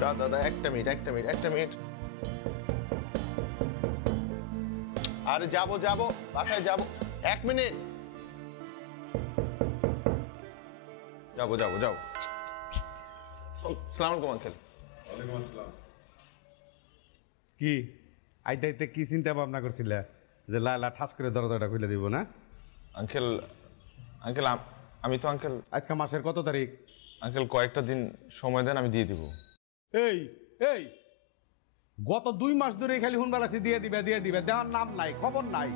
দাদা একটা মিনিট আরে যাবো বাসায় যাবো 1 মিনিট যাবো আসসালামু আলাইকুম আঙ্কেল। ওয়ালাইকুম আসসালাম। কি আইতে কি চিন্তা ভাবনা করছিলে যে লালা ঠাস করে দরজাটা খুলে দিব না? আঙ্কেল আমি তো আঙ্কেল আজকে মাসের কত তারিখ? আঙ্কেল কয়েকটা দিন সময় দেন, আমি দিয়ে দিব। এই গত 2 মাস ধরে খালি হুনবালাসি দিয়ে দিবে দেওয়ার নাম নাই, খবর নাই।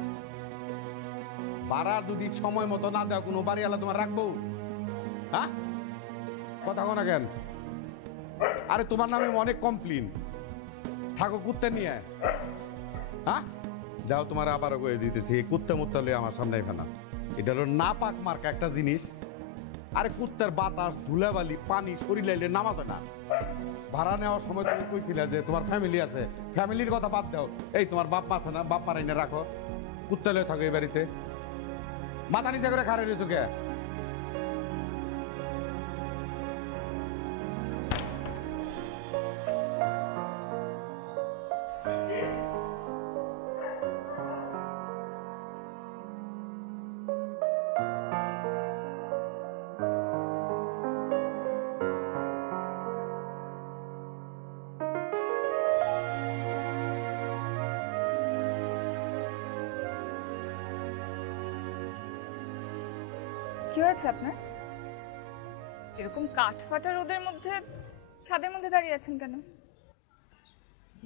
ভাড়া যদি সময় মতো না দেওয়া কোনো বাড়িওয়ালা তোমার রাখবো? হ্যাঁ, কথা কোনা কেন? আরে তোমার নামে অনেক কমপ্লেন, থাকো কুত্তে নিয়ে। হ্যাঁ, যাও তোমার আবারও করে দিতেছি, এই কুত্তে মুত্তা লয়ে আমার সামনে না। এটা হলো না পাক মার্কা একটা জিনিস। আরে কুত্তার বাতাস, ধুলাবালি, পানি শরীর লাইলে নামাতে না। ভাড়া নেওয়ার সময় তুমি কইছিলে যে তোমার ফ্যামিলি আছে, ফ্যামিলির কথা বাদ দাও। এই তোমার বাপ মা আছে না, বাপ মা এনে রাখো, কুত্তা লয়ে থাকো এই বাড়িতে। মাথা নিচে করে খাড়ে রয়েছো কে? কি হয়েছে আপনার? এরকম কাঠফাটা রোদের মধ্যে ছাদের মধ্যে দাঁড়িয়ে আছেন কেন?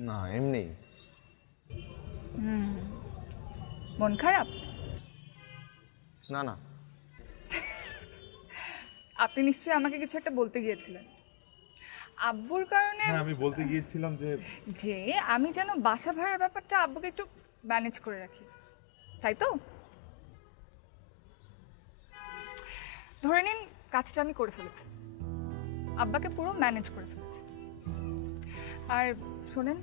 না এমনি। মন খারাপ? না আপনি নিশ্চয়ই আমাকে কিছু একটা বলতে গিয়েছিলেন আব্বুর কারণে। হ্যাঁ, আমি বলতে গিয়েছিলাম যে আমি যেন বাসা ভাড়ার ব্যাপারটা আব্বুকে একটু ম্যানেজ করে রাখি, তাই তো? ধরে নিন কাজটা আমি করে ফেলেছি, আব্বাকে পুরো ম্যানেজ করে ফেলেছি। আর শোনেন,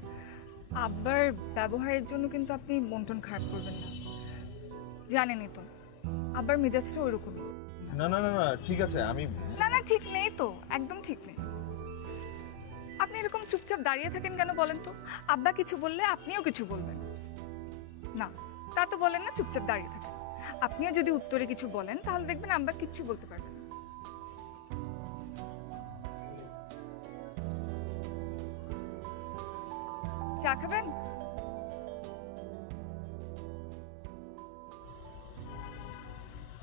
আব্বার ব্যবহারের জন্য কিন্তু আপনি মন টন খারাপ করবেন না, জানেনই তো আব্বার মেজাজটা ওইরকমই। না ঠিক আছে। আমি না ঠিক নেই তো, একদম ঠিক নেই। আপনি এরকম চুপচাপ দাঁড়িয়ে থাকেন কেন বলেন তো? আব্বা কিছু বললে আপনিও কিছু বলবেন না, তা তো বলেন না, চুপচাপ দাঁড়িয়ে থাকেন। আপনিও যদি উত্তরে কিছু বলেন তাহলে দেখবেন আব্বা কিচ্ছু বলতে পারবেন না। চা খাবেন?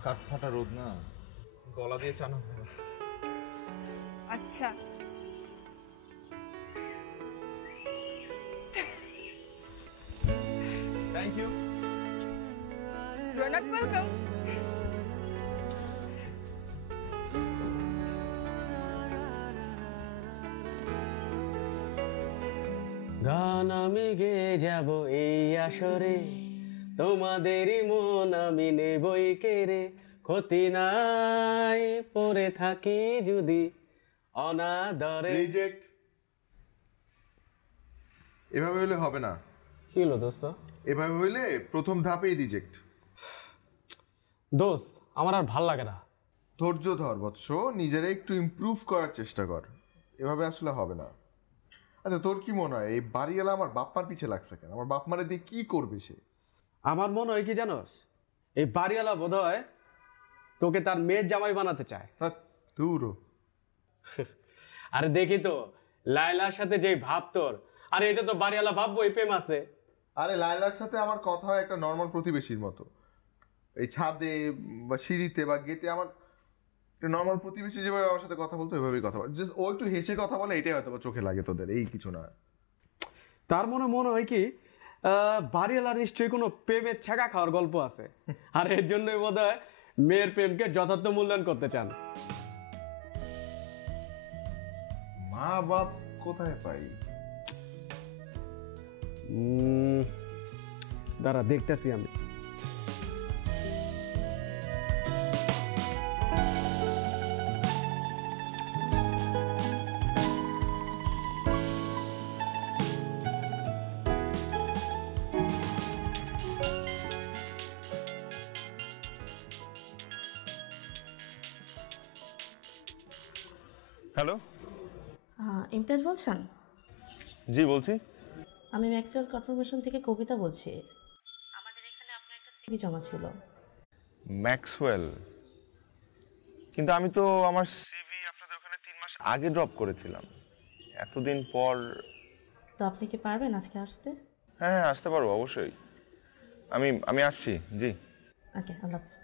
কাঠফাটা রোদ না, গলা দিয়ে চানা। আচ্ছা, thank you. You're not welcome. গান আমি গেয়ে যাব এই আসরে, তোমাদেরই মন আমি নেবই কেড়ে। ক্ষতি নাই পড়ে থাকি যদি অনাদরে। রিজেক্ট। এভাবে হইলে হবে না। কি হলো দোস্ত? এভাবে হইলে প্রথম ধাপেই রিজেক্ট। দোস্ত আমার আর ভাল লাগে না। ধৈর্য ধর বৎস, নিজেরা একটু ইমপ্রুভ করার চেষ্টা কর। এভাবে আসলে হবে না। আচ্ছা, তোর কি মনে হয় এই বাড়িওয়ালা আমার বাপ্পার পিছে লাগছে কেন? আমার বাপ মারে দিয়ে কি করবে সে? আমার মনে হয় কি জানোস, এই বাড়িওয়ালা বোধ হয় তোকে তার মেয়ের জামাই বানাতে চায়। দূরও। আরে দেখি তো লায়লার সাথে যেই ভাব তোর, আরে এতে তো বাড়িওয়ালা ভাববো এই প্রেম আছে। আরে লায়লার সাথে আমার কথা হয় একটা নর্মাল প্রতিবেশীর মতো। এই ছাদে বা সিঁড়িতে বা গেটে আমার একটা নর্মাল প্রতিবেশী যেভাবে আমার সাথে কথা বলতো ওইভাবেই কথা বলে। জাস্ট ও একটু হেসে কথা বলে, এটাই হয়তো চোখে লাগে তোদের, এই কিছু না। তার মনে হয় কি বাড়িওয়ালার নিশ্চয়ই কোনো প্রেমের ছাগা খাওয়ার গল্প আছে, আর এর জন্যই বোধ হয় মেয়ের প্রেমকে যথার্থ মূল্যায়ন করতে চান। মা বাপ কোথায় পাই? দাঁড়া দেখতেছি আমি। হ্যালো, ইমতিয়াজ বলছেন? জি বলছি। আমি ম্যাক্সওয়েল কনফার্মেশন থেকে কবিতা বলছি। আমাদের এখানে আপনার একটা সিভি জমা ছিল। ম্যাক্সওয়েল? কিন্তু আমি তো আমার সিভি আপনাদের ওখানে 3 মাস আগে ড্রপ করেছিলাম, এতদিন পর। তো আপনি কি পারবেন আজকে আসতে? হ্যাঁ হ্যাঁ, আসতে পারবো অবশ্যই। আমি আসছি। জি ওকে, আল্লাহ হাফেজ।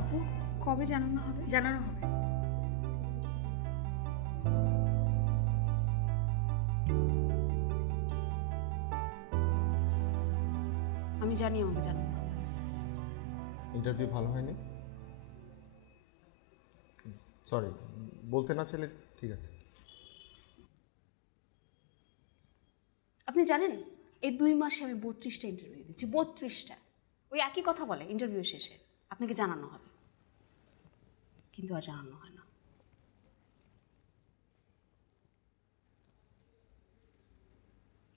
আপু কবে জানানো হবে? জানানো হবে। আমি জানি আমাকে জানানো হবে। ইন্টারভিউ ভালো হয়নি? সরি, বলতে না চাইলে ঠিক আছে। আপনি জানেন এই 2 মাসে আমি 32টা ইন্টারভিউ দিচ্ছি। 32টা। ওই একই কথা বলে ইন্টারভিউ শেষে আপনাকে জানানো হবে, কিন্তু আর জানানো হয় না।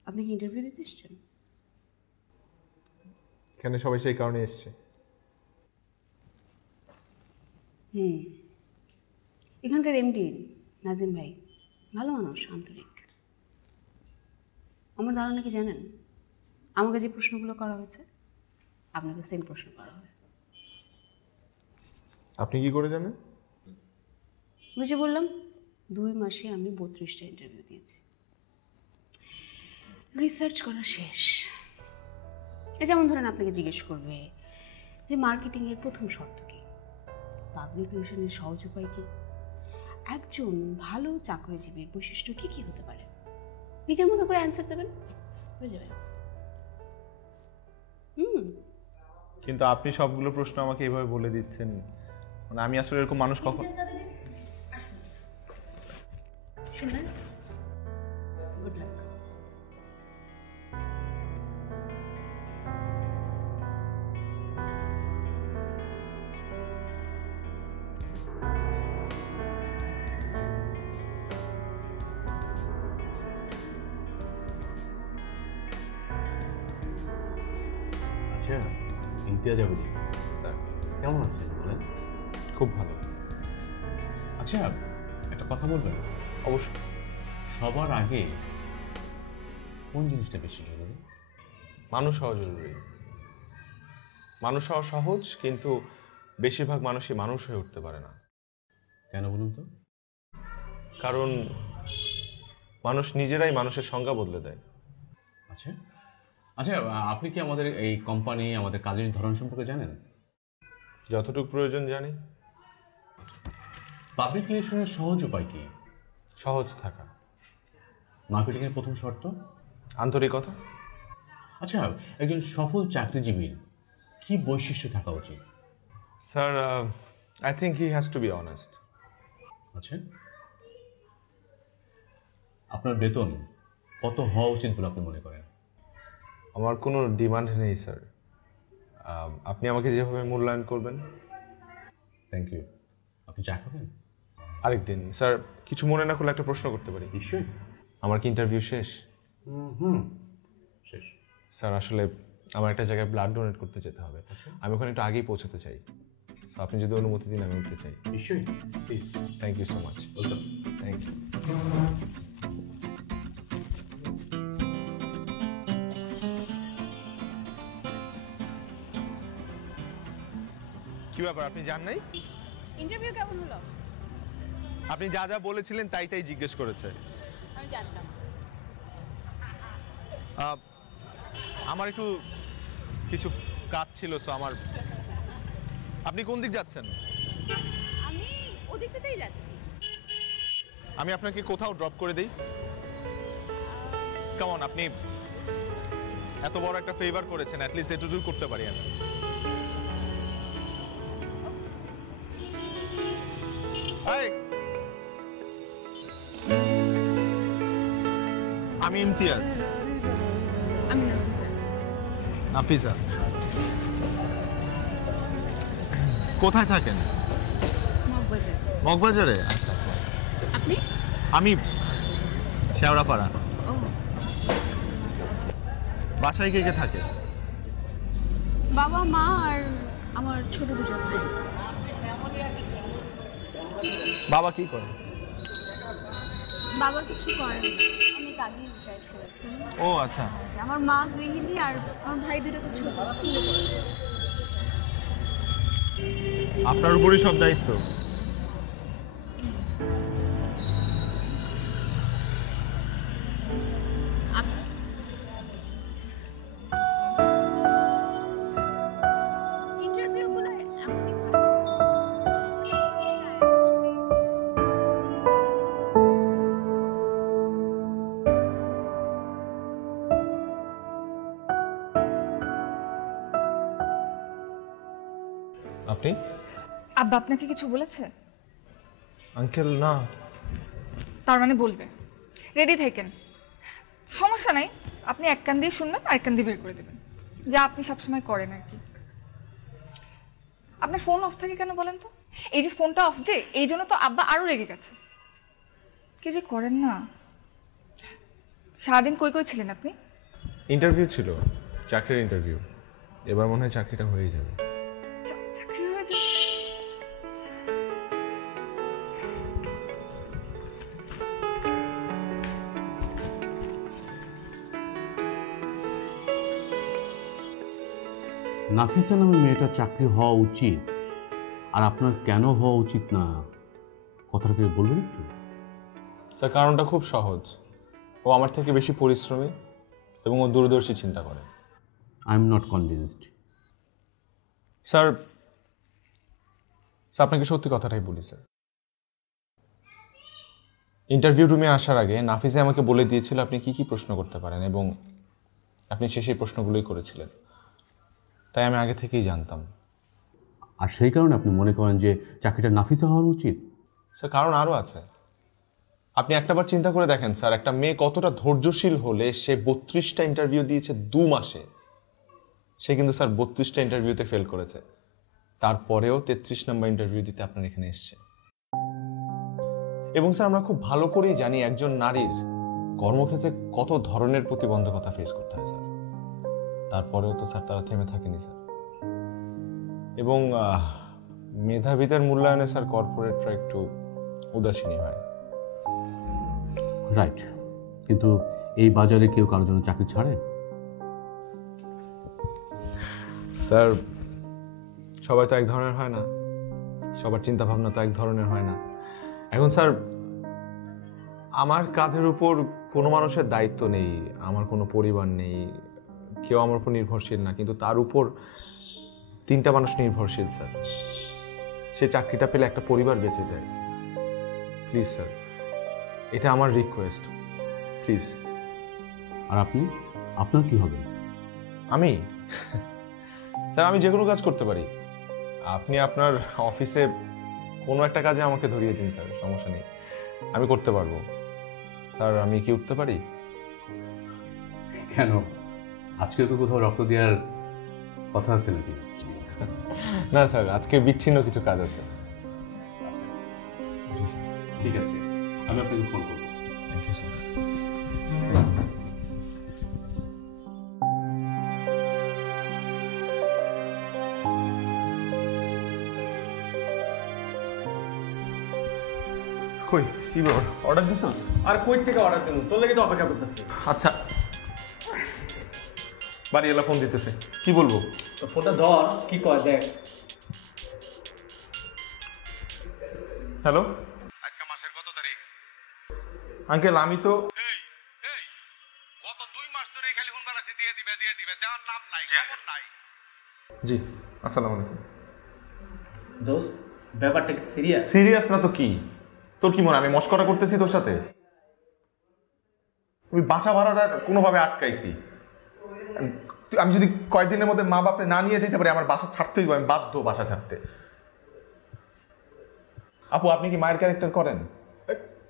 আপনি কি ইন্টারভিউ দিতে এসেছেন? এখানে সবাই সেই কারণে এসছে। এখানকার এমডি নাজিম ভাই ভালো মানুষ, আন্তরিক। আমার ধারণা কি জানেন, আমাকে যে প্রশ্নগুলো করা হয়েছে আপনাকে সেম প্রশ্ন করা হবে। আপনি কি করে জানেন? বুঝে বললাম 2 মাসে আমি 32টা ইন্টারভিউ দিয়েছি, রিসার্চ করা শেষ। যেমন ধরেন আপনাকে জিজ্ঞেস করবে যে মার্কেটিংয়ের প্রথম শর্ত কি, পাবলিক রিলেশনের সহজ উপায় কি, একজন ভালো চাকরিজীবীর বৈশিষ্ট্য কি কি হতে পারে, নিজের মতো করে অ্যান্সার দেবেন, হয়ে যাবে। কিন্তু আপনি সবগুলো প্রশ্ন আমাকে এইভাবে বলে দিচ্ছেন, মানে আমি আসলে এরকম মানুষ কখন। শুনলেন? Good luck. আচ্ছা, ইমতিয়াজ আবেদিন স্যার। কেমন আছেন বলেন? খুব ভালো। আচ্ছা, একটা কথা বলবেন? অবশ্যই। সবার আগে কোন জিনিসটা বেশি জরুরি? মানুষ হওয়া জরুরি। মানুষ হওয়া সহজ, কিন্তু বেশিরভাগ মানুষই মানুষ হয়ে উঠতে পারে না। কেন বলুন তো? কারণ মানুষ নিজেরাই মানুষের সংজ্ঞা বদলে দেয়। আচ্ছা আচ্ছা, আপনি কি আমাদের এই কোম্পানি, আমাদের কাজের ধরন সম্পর্কে জানেন? যতটুকু প্রয়োজন জানি। পাবলিক রিলেশনের সহজ উপায় কি? সহজ থাকা। মার্কেটিংয়ের প্রথম শর্ত? আন্তরিকতা। আচ্ছা, একজন সফল চাকরিজীবীর কি বৈশিষ্ট্য থাকা উচিত? Sir, I think he has to be honest. আচ্ছা, আপনার বেতন কত হওয়া উচিত বলে আপনি মনে করেন? আমার কোনো ডিমান্ড নেই স্যার, আপনি আমাকে যেভাবে মূল্যায়ন করবেন। Thank you. আপনি চা খাবেন? আরেকদিন। স্যার, কিছু মনে না করলে একটা প্রশ্ন করতে পারি? নিশ্চয়ই। আমার কি ইন্টারভিউ শেষ? শেষ। স্যার, আসলে আমার একটা জায়গায় ব্লাড ডোনেট করতে যেতে হবে। আমি ওখানে একটু আগেই পৌঁছতে চাই। সো আপনি যদি অনুমতি দিন আমি উঠতে চাই। নিশ্চয়ই, please. Thank you so much. Welcome. Thank you. কি ব্যাপার, আপনি জান নাই? ইন্টারভিউ কেমন হলো? আপনি যা যা বলেছিলেন তাই তাই জিজ্ঞেস করেছে। আমি জানতাম। আমার একটু কিছু কাজ ছিল, সো আমার। আপনি কোন দিক যাচ্ছেন? আমি ওদিকটাতেই যাচ্ছি। আমি আপনাকে কোথাও ড্রপ করে দেই? কেমন, আপনি এত বড় একটা ফেভার করেছেন, অ্যাটলিস্ট এটুকু করতে পারি আমি। আমি ইমতিয়াজ। আমি নাফিসা। নাফিসা, কোথায় থাকেন? মগবাজার। মগবাজারে? আচ্ছা আচ্ছা। আপনি? আমি শেওড়াপাড়া। বাসায় কে কে থাকে? বাবা, মা আর আমার ছোট দুটো ভাই। বাবা কি করে? বাবা কিছু করেন না, অনেক আগেই রিটায়ার করেছেন। ও আচ্ছা। আমার মা গৃহিণী আর আমার ভাই দুটো ছোট স্কুলে পড়ে। আপনার উপরই সব দায়িত্ব। আপনি? আব্বা আপনাকে কিছু বলেছে? আঙ্কেল না। তার মানে বলবে, রেডি থাকেন, সমস্যা নাই। আপনি এক কান দিয়ে শুনবেন আর এক কান দিয়ে বের করে দেবেন, যা আপনি সবসময় করেন আর কি। আপনার ফোন অফ থাকে কেন বলেন তো? এই যে ফোনটা অফ, যে এই জন্য তো আব্বা আরো রেগে গেছে। কি যে করেন না। সারাদিন কই কই ছিলেন আপনি? ইন্টারভিউ ছিল, চাকরির ইন্টারভিউ। এবার মনে হয় চাকরিটা হয়ে যাবে। চাকরি হয়ে যাবে? নাফিসা নামে মেয়েটার চাকরি হওয়া উচিত, আর আপনার কেন হওয়া উচিত না, কথাটা কি বলবেন একটু? স্যার কারণটা খুব সহজ। ও আমার থেকে বেশি পরিশ্রমী এবং ও দূরদর্শী চিন্তা করে। I am not convinced. Sir আপনাকে সত্যি কথাটাই বলি স্যার। ইন্টারভিউ রুমে আসার আগে নাফিসা আমাকে বলে দিয়েছিল আপনি কি কি প্রশ্ন করতে পারেন, এবং আপনি সেই প্রশ্নগুলোই করেছিলেন। তাই আমি আগে থেকেই জানতাম। আর সেই কারণে আপনি মনে করেন যে চাকরিটা নাফিসা হওয়া উচিত? স্যার কারণ আরও আছে। আপনি একটাবার চিন্তা করে দেখেন স্যার, একটা মেয়ে কতটা ধৈর্যশীল হলে সে 32টা ইন্টারভিউ দিয়েছে 2 মাসে। সে কিন্তু স্যার 32টা ইন্টারভিউতে ফেল করেছে, তারপরেও 33 নম্বর ইন্টারভিউ দিতে আপনার এখানে এসছে। এবং স্যার আমরা খুব ভালো করেই জানি একজন নারীর কর্মক্ষেত্রে কত ধরনের প্রতিবন্ধকতা ফেস করতে হয় স্যার। তারপরেও তো স্যার তারা থেমে থাকেনি স্যার। এবং মেধাবীদের মূল্যায়নে স্যার কর্পোরেটরা একটু উদাসীনী হয়। রাইট, কিন্তু এই বাজারে কেউ কারোর জন্য চাকরি ছাড়ে? স্যার সবাই তো এক ধরনের হয় না, সবার চিন্তা ভাবনা তো এক ধরনের হয় না। এখন স্যার আমার কাঁধের উপর কোনো মানুষের দায়িত্ব নেই, আমার কোনো পরিবার নেই, কেউ আমার উপর নির্ভরশীল না, কিন্তু তার উপর 3টা মানুষ নির্ভরশীল স্যার। সে চাকরিটা পেলে একটা পরিবার বেঁচে যায়। প্লিজ স্যার, এটা আমার রিকোয়েস্ট, প্লিজ। আর আপনি, আপনার কি হবে? আমি স্যার আমি যে কোনো কাজ করতে পারি। আপনি আপনার অফিসে কোনো একটা কাজে আমাকে ধরিয়ে দিন স্যার, সমস্যা নেই, আমি করতে পারবো। স্যার আমি কি উঠতে পারি? কেন, আজকে তো কোথাও রক্ত দেওয়ার কথা আছে নাকি? না স্যার, আজকে বিচ্ছিন্ন কিছু কাজ আছে। ঠিক আছে, আমি আপনাকে ফোন করবো। Thank you sir. কই কি ব্যাপার, অর্ডার দিছিস? আর কই থেকে অর্ডার দেব, তোর লাগি তো অপেক্ষা করতেছি। আচ্ছা, বাড়িওয়ালা ফোন দিতেছে, কি বলবো? তো ফোনটা ধর, কি কয় দেখ। হ্যালো, আজকে মাসের কত তারিখ? আঙ্কেল আমি তো গত 2 মাস ধরে খালি হুনবালাসি দিয়ে দিবে দেওয়ার নাম নাই, খবর নাই। জি আসসালামু আলাইকুম। দোস্ত ব্যাপারটা কি সিরিয়াস? সিরিয়াস না তো কি? তোর কি মনে আমি মস্করা করতেছি তোর সাথে? আমি বাসা ভাড়াটা কোনোভাবে আটকাইছি। আমি যদি কয়েকদিনের মধ্যে মা বাপরে না নিয়ে যেতে পারি, আমার বাসা ছাড়তেই হবে, আমি বাধ্য বাসা ছাড়তে। আপু আপনি কি মায়ের ক্যারেক্টার করেন?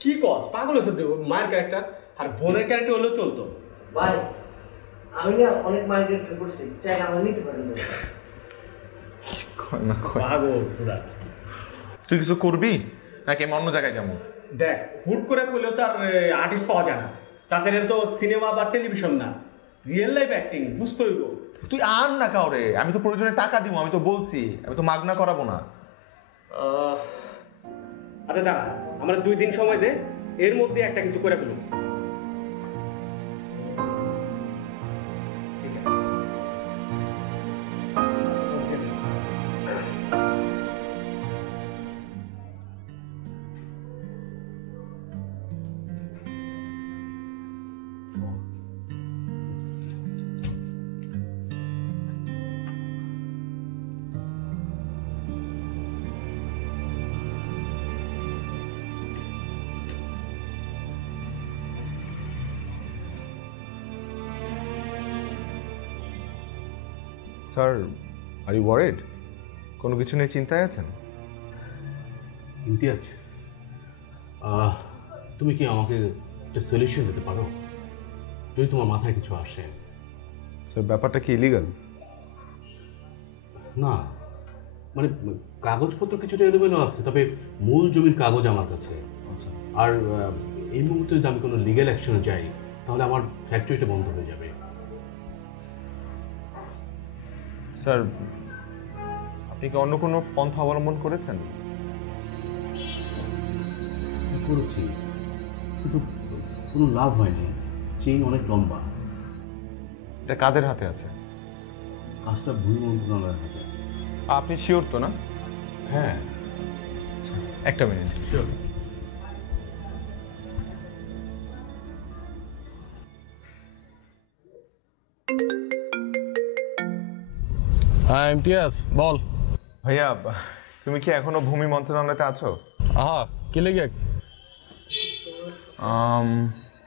কি কস, পাগল হয়েছে দেব? মায়ের ক্যারেক্টার আর বোনের ক্যারেক্টার হলেও চলতো ভাই। আমি না অনেক মায়ের ক্যারেক্টার করছি, চাই আমার নিতে পারেন। পাগল পুরা। তুই কিছু করবি নাকি আমি অন্য জায়গায় যাবো? দেখ হুট করে করলেও তার আর্টিস্ট পাওয়া যায় না, তাছাড়া তো সিনেমা বা টেলিভিশন না, রিয়েল লাইফ অ্যাক্টিং, বুঝতে হইব। তুই আন না কাউরে, আমি তো প্রয়োজনে টাকা দিব, আমি তো বলছি, আমি তো মাগনা করাবো না। আচ্ছা দাঁড়া, আমরা 2 দিন সময় দে, এর মধ্যে একটা কিছু করে ফেলুন। Sir, are you worried? কোনো কিছু নিয়ে চিন্তায় আছেন? ইমতিয়াজ, তুমি কি আমাকে একটা সলিউশন দিতে পারো যদি তোমার মাথায় কিছু আসে? স্যার, ব্যাপারটা কি ইলিগাল? না, মানে কাগজপত্র কিছুটা এলোমেলো আছে, তবে মূল জমির কাগজ আমার কাছে। আর এই মুহূর্তে যদি আমি কোনো লিগ্যাল অ্যাকশনে যাই তাহলে আমার ফ্যাক্টরিটা বন্ধ হয়ে যাবে। স্যার, আপনি কি অন্য কোনো পন্থা অবলম্বন করেছেন? করেছি, কিন্তু কোনো লাভ হয়নি। চেইন অনেক লম্বা। এটা কাদের হাতে আছে? কাজটা ভূমি মন্ত্রণালয়ের হাতে। আপনি শিওর তো না? হ্যাঁ। একটা মিনিট। শিওর। হ্যাঁ ইমতিয়াজ, বল। ভাইয়া, তুমি কি এখনো ভূমি মন্ত্রণালয়তে আছো? আহা, কি লেগে?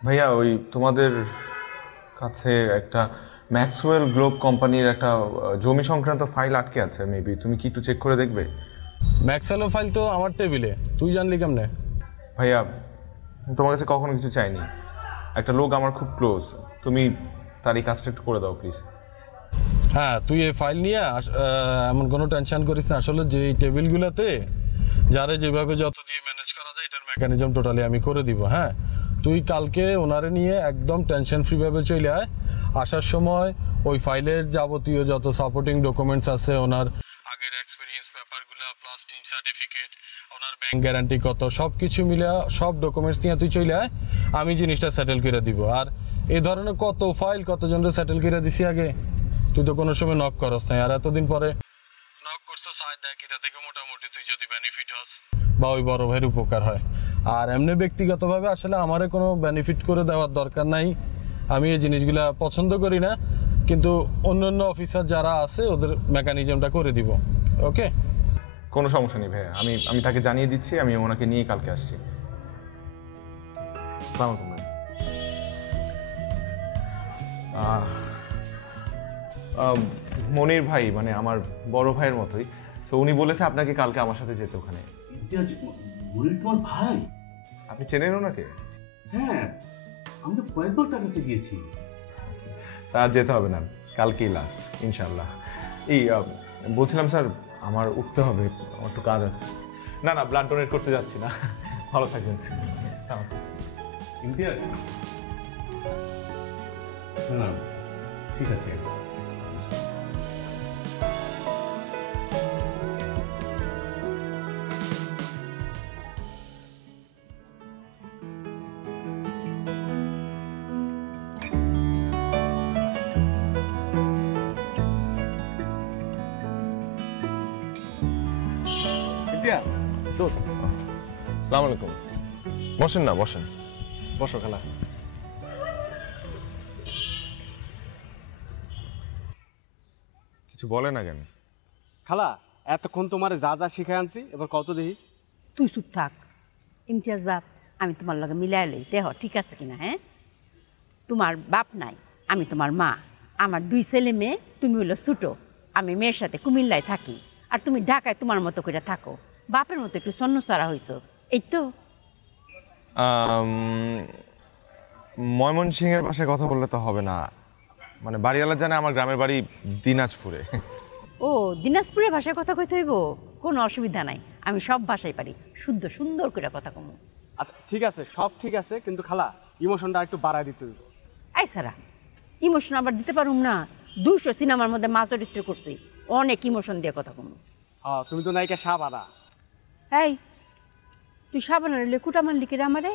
ভাইয়া, ওই তোমাদের কাছে একটা ম্যাক্সওয়েল গ্লোব কোম্পানির একটা জমি সংক্রান্ত ফাইল আটকে আছে, মেবি তুমি কি একটু চেক করে দেখবে? ম্যাক্সওয়েল ফাইল তো আমার টেবিলে, তুই জানলি কেমনে? ভাইয়া, তোমার কাছে কখনো কিছু চাইনি, একটা লোক আমার খুব ক্লোজ, তুমি তার এই কাজটা একটু করে দাও প্লিজ। হ্যাঁ, তুই এই ফাইল নিয়ে এমন কোনো টেনশন করিস না। আসলে যে টেবিলগুলোতে যারে যেভাবে যত দিয়ে ম্যানেজ করা যায় এটার মেকানিজম টোটালি আমি করে দিব। হ্যাঁ, তুই কালকে ওনারে নিয়ে একদম টেনশন ফ্রিভাবে চলে আয়। আসার সময় ওই ফাইলের যাবতীয় যত সাপোর্টিং ডকুমেন্টস আছে, ওনার আগের এক্সপিরিয়েন্স পেপারগুলো, প্লাস টিন সার্টিফিকেট, ওনার ব্যাংক গ্যারান্টি কত, সব কিছু মিলে সব ডকুমেন্টস নিয়ে তুই চলে আয়, আমি জিনিসটা সেটেল করে দিব। আর এই ধরনের কত ফাইল কতজনের সেটেল করে দিছি আগে, তুই তো কোনো সময় নক করস না। আর এতদিন পরে নক করছো, সাই দেখ এটা থেকে মোটামুটি তুই যদি বেনিফিট হস বা ওই বড় ভাইয়ের উপকার হয়। আর এমনি ব্যক্তিগতভাবে আসলে আমারে কোনো বেনিফিট করে দেওয়ার দরকার নাই, আমি এই জিনিসগুলা পছন্দ করি না, কিন্তু অন্য অফিসার যারা আছে ওদের মেকানিজমটা করে দিব। ওকে, কোনো সমস্যা নেই ভাইয়া, আমি তাকে জানিয়ে দিচ্ছি, আমি ওনাকে নিয়ে কালকে আসছি। আসসালামু আলাইকুম ভাই। মনির ভাই, মানে আমার বড় ভাইয়ের মতোই, সো উনি বলেছে আপনাকে কালকে আমার সাথে যেতে ওখানে। মনির তোমার ভাই? আপনি চেনেন ওনাকে? হ্যাঁ, আমি তো কয়েকবার তার কাছে গিয়েছি। স্যার, যেতে হবে না, কালকেই লাস্ট ইনশাল্লাহ। এই বলছিলাম স্যার, আমার উঠতে হবে, আমার একটু কাজ আছে। না না, ব্লাড ডোনেট করতে যাচ্ছি না। ভালো থাকবেন। ইমতিয়াজ, না ঠিক আছে। আসসালামু আলাইকুম। বসেন না, বসেন। বসো খালা। কিছু বলে না কেন? খালা, এতক্ষণ তোমার যা যা শিখে আনছি, এবার কত দেখি। তুই চুপ থাক। ইমতিয়াজ বাপ, আমি তোমার লগে মিলাই লই, দেহ ঠিক আছে কিনা। হ্যাঁ, তোমার বাপ নাই, আমি তোমার মা, আমার 2 ছেলে মেয়ে, তুমি হলো ছোটো, আমি মেয়ের সাথে কুমিল্লায় থাকি, আর তুমি ঢাকায় তোমার মতো করে থাকো, বাপের মতো একটু সন্ন্যস্তারা হইছো, এই তো। ময়মনসিংহের ভাষায় কথা বললে তো হবে না, মানে বাড়িওয়ালা জানে আমার গ্রামের বাড়ি দিনাজপুরে। ও, দিনাজপুরের ভাষায় কথা কইতে হইব, কোনো অসুবিধা নাই, আমি সব ভাষাই পারি, শুদ্ধ সুন্দর করে কথা কমু। আচ্ছা ঠিক আছে, সব ঠিক আছে, কিন্তু খালা ইমোশনটা একটু বাড়ায় দিতে হইব। এই সারা ইমোশন আবার দিতে পারুম না? 200 সিনেমার মধ্যে মা চরিত্র করছি, অনেক ইমোশন দিয়ে কথা কম। হ্যাঁ, তুমি তো নায়িকা সাবানা। এই তুই সাবানের লেকুটা মারলি কিরে আমারে?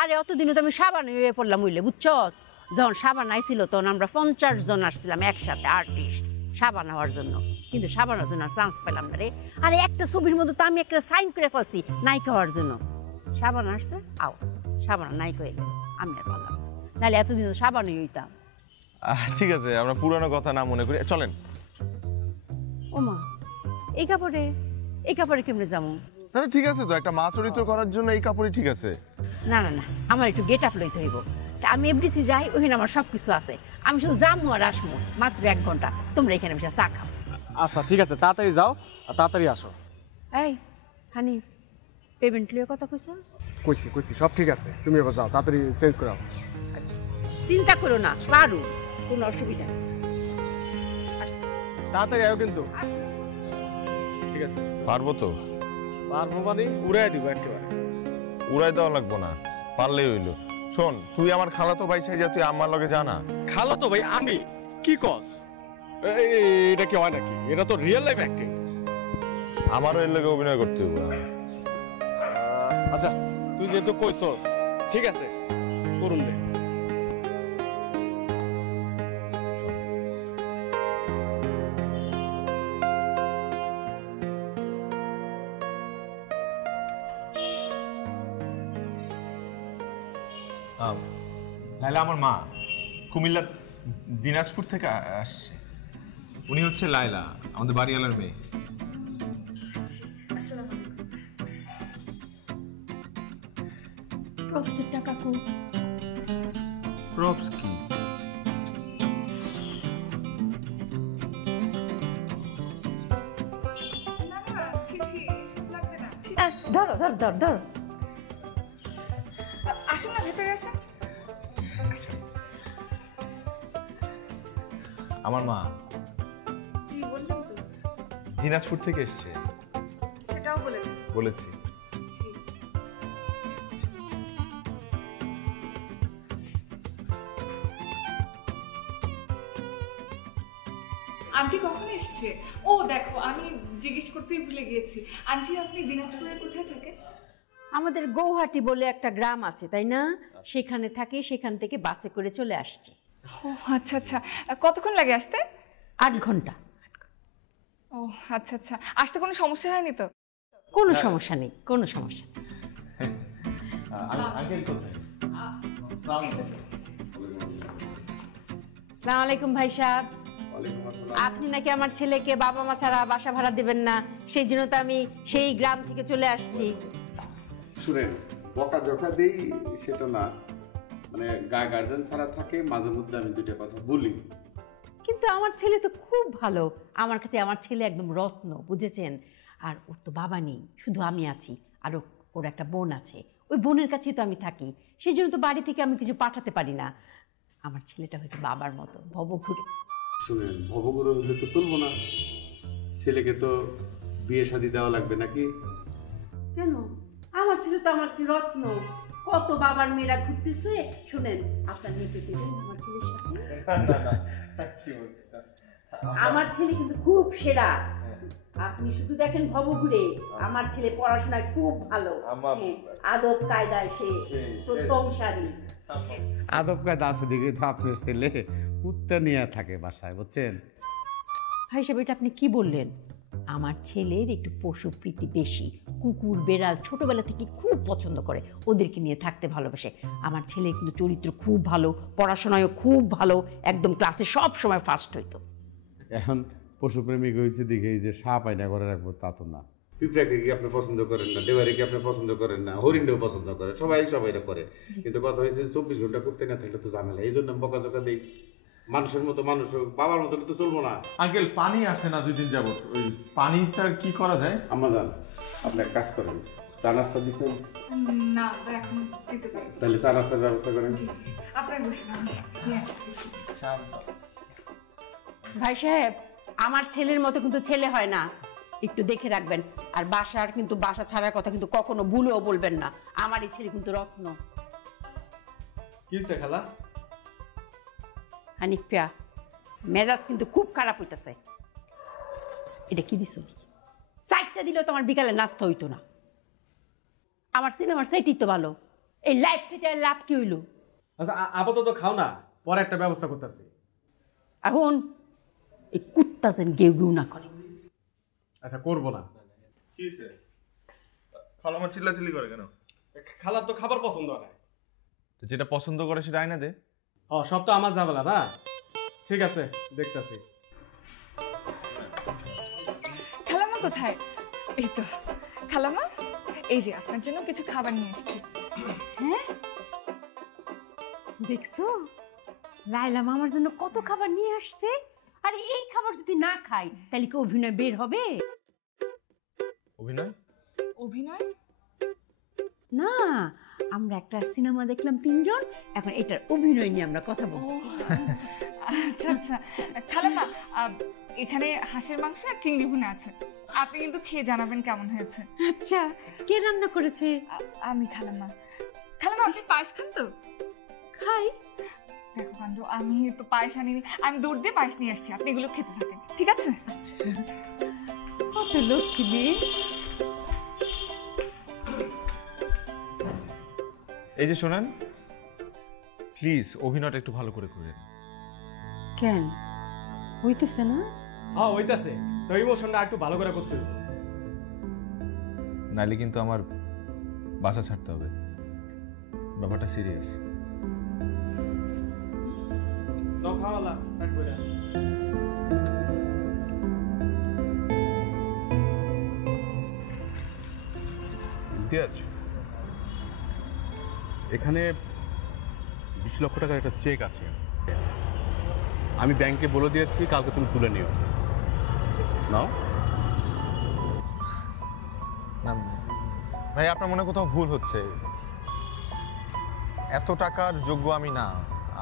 আরে অতদিনও তো আমি সাবান হয়ে পড়লাম হইলে, বুঝছস? যখন সাবান আইছিল তখন আমরা 50 জন আসছিলাম একসাথে আর্টিস্ট সাবান হওয়ার জন্য, কিন্তু সাবানের জন্য চান্স পেলাম না রে। আরে একটা ছবির মধ্যে তো আমি একটা সাইন করে ফেলছি নায়িকা হওয়ার জন্য। সাবান আসছে, আও সাবান নায়িকা হয়ে গেল, আমি আর পারলাম না। নাহলে এতদিন তো সাবানই হইতাম। ঠিক আছে, আমরা পুরানো কথা না মনে করি, চলেন। ওমা এই কাপড়ে কেমনে যাবো? ঠিক আছে তো, একটা মা চরিত্র করার জন্য এই কাপড়ই ঠিক আছে। না না না, আমার একটু গেট আপ লইতে হইব। তা আমি এফডিসি যাই, ওখানে আমার সব কিছু আছে, আমি শুধু যামু আর আসবো, মাত্র 1 ঘন্টা। তোমরা এখানে বসে চা খাও। আচ্ছা ঠিক আছে, তাড়াতাড়ি যাও আর তাড়াতাড়ি আসো। এই হানি, পেমেন্ট লিয়ে কথা কইছি সব ঠিক আছে, তুমি এবার যাও, তাড়াতাড়ি চেঞ্জ করে আও। আচ্ছা চিন্তা করো না, পারো, কোনো অসুবিধা নেই। তাড়াতাড়ি আও কিন্তু। ঠিক আছে, পারবো তো? পারবো মানে উড়াই দিব একেবারে। উড়াই দেওয়া লাগবো না, পারলেই হইলো। শোন, তুই আমার খালাতো ভাই চাই যা, তুই আমার লগে জানা। খালাতো ভাই আমি? কি কস? এটা কি হয় নাকি? এটা তো রিয়েল লাইফ অ্যাক্টিং। আমারও এর লগে অভিনয় করতে হবে। আচ্ছা তুই যেহেতু কইছস, ঠিক আছে করুন দে। লাইলা আমার মা, কুমিল্লা দিনাজপুর থেকে আসছে। উনি হচ্ছে লাইলা, আমাদের বাড়িওয়ালার মেয়ে। প্রফেসর টাকা কো? প্রপস কি? ধরো ধরো ধরো ধরো। আসুন না, ভেতরে আসুন। আমার মা জি বললাম তো, দিনাজপুর থেকে এসছে। সেটাও বলেছি। আন্টি কখন এসছে? ও দেখো, আমি জিজ্ঞেস করতেই ভুলে গিয়েছি। আন্টি আপনি দিনাজপুরের কোথায় থাকেন? আমাদের গৌহাটি বলে একটা গ্রাম আছে তাই না, সেখানে থাকি, সেখান থেকে বাসে করে চলে আসছি। ও আচ্ছা আচ্ছা, কতক্ষণ লাগে আসতে? 8 ঘন্টা। ও আচ্ছা আচ্ছা, আসতে কোনো সমস্যা হয়নি তো? কোনো সমস্যা নেই, কোনো সমস্যা নেই। আসসালামু আলাইকুম ভাই সাহেব। আপনি নাকি আমার ছেলেকে বাবা মা ছাড়া বাসা ভাড়া দেবেন না, সেই জন্য তো আমি সেই গ্রাম থেকে চলে আসছি। শুনেন, বকা জকা দেই সেটা না, মানে গার্জেন ছাড়া থাকে, মাঝে মধ্যে আমি 2টা কথা বলি। কিন্তু আমার ছেলে তো খুব ভালো, আমার কাছে আমার ছেলে একদম রত্ন, বুঝেছেন? আর ওর তো বাবা নেই, শুধু আমি আছি, আর ওর একটা বোন আছে, ওই বোনের কাছেই তো আমি থাকি, সেই জন্য তো বাড়ি থেকে আমি কিছু পাঠাতে পারি না। আমার ছেলেটা হচ্ছে বাবার মতো ভবঘুরে। শুনেন, ভবগুরু হলে তো চলবো না, ছেলেকে তো বিয়ে শাদী দেওয়া লাগবে নাকি? কেন? আমার ছেলে তো আমার কাছে রত্ন, কত বাবার মেয়েরা ঘুরতেছে। শুনেন, আপনার মেয়েকে দেবেন আমার ছেলের সাথে? আমার ছেলে কিন্তু খুব সেরা, আপনি শুধু দেখেন ভবঘুরে, আমার ছেলে পড়াশোনায় খুব ভালো, আদব কায়দায় সে প্রথম সারি। আদব কায়দা আছে দিকে তো আপনার ছেলে কুত্তা নিয়ে থাকে বাসায়, বুঝছেন? ভাই সাহেব, এটা আপনি কি বললেন? আমার ছেলের একটু পশু প্রীতি বেশি, কুকুর বেড়াল ছোটবেলা থেকে খুব পছন্দ করে, ওদেরকে নিয়ে থাকতে ভালোবাসে। আমার ছেলে কিন্তু চরিত্র খুব ভালো, পড়াশোনায়ও খুব ভালো, একদম ক্লাসে সব সময় ফার্স্ট হইতো। এখন পশুপ্রেমিক হয়েছে দিকে যে সাপ আয়না করে রাখবো তা তো না। পিঁপড়াকে কি আপনি পছন্দ করেন না, ডেবারে কি আপনি পছন্দ করেন না, হরিণটাও পছন্দ করে, সবাই এটা করে, কিন্তু কথা হয়েছে 24 ঘন্টা করতে না থাকলে তো ঝামেলা। এই জন্য বকা জকা দিই। মানুষের মতো মানুষ হোক, বাবার মতো তো চলবো না। আঙ্কেল, পানি আসে না 2 দিন যাবত, ওই পানিটার কি করা যায়? আম্মা জান, আপনি এক কাজ করেন, চা নাস্তা দিচ্ছেন? না, এখন দিতে পারি। তাহলে চা নাস্তার ব্যবস্থা করেন। আপনার বসুন, আমি নিয়ে আসছি। ভাই সাহেব, আমার ছেলের মতো কিন্তু ছেলে হয় না, একটু দেখে রাখবেন। আর বাসা ছাড়ার কথা কিন্তু কখনো ভুলেও বলবেন না। আমার এই ছেলে কিন্তু রত্ন। কি সে খালা? হানিফা, মেজাজ কিন্তু খুব খারাপ হইতাছে। এটা কি দিছো? সাইটটা দিলেও তোমার বিকালে নাস্তা হইতো না। আমার সিনেমার সেটই তো ভালো, এই লাইফ সেটের লাভ কি হইল? আচ্ছা আপাতত খাও না, পরে একটা ব্যবস্থা করতেছি। এখন এই কুত্তা যেন গেউ গেউ না করে। আচ্ছা করবো না। কি হয়েছে? খালামা চিল্লাচিল্লি করে কেন? খালার তো খাবার পছন্দ হয়। তো যেটা পছন্দ করে সেটা আয়না দে। সব তো আমার যাবেলা না। ঠিক আছে, দেখতাছি। খালামা কোথায়? এই তো খালামা, এই যে আপনার জন্য কিছু খাবার নিয়ে এসেছি। হ্যাঁ দেখছো লাইলা মামার জন্য কত খাবার নিয়ে আসছে। আরে এই খাবার যদি না খাই তাহলে কি অভিনয় বের হবে? অভিনয়? অভিনয় না, আমরা একটা সিনেমা দেখলাম 3 জন, এখন এটার অভিনয় নিয়ে আমরা কথা বলবো। আচ্ছা আচ্ছা খালামা, এখানে হাঁসের মাংস আর চিংড়ি ভুনা আছে, আপনি কিন্তু খেয়ে জানাবেন কেমন হয়েছে। আচ্ছা, কে রান্না করেছে? আমি খালামা। খালামা আপনি পায়েস খান তো? খাই। দেখো কাণ্ড, আমি তো পায়েস আনিনি, আমি দৌড় দিয়ে পায়েস নিয়ে আসছি, আপনি এগুলো খেতে থাকেন, ঠিক আছে? আচ্ছা, কত লক্ষ্মী মেয়ে। এই যে শোনেন, প্লিজ অভিনয়টা একটু ভালো করে করেন। কেন হইতেছে না? হ্যাঁ হইতাছে, তো ইমোশনটা একটু ভালো করে করতে হবে। নাইলে কিন্তু আমার বাসা ছাড়তে হবে, ব্যাপারটা সিরিয়াস। তো খাওয়ালা কাট করে। ইমতিয়াজ, এখানে 20 লক্ষ টাকার একটা চেক আছে। আমি ব্যাংকে বলে দিয়েছি, কালকে তুমি তুলে নিও। নাও। না ভাই, আপনার মনে কোথাও ভুল হচ্ছে। এত টাকার যোগ্য আমি না,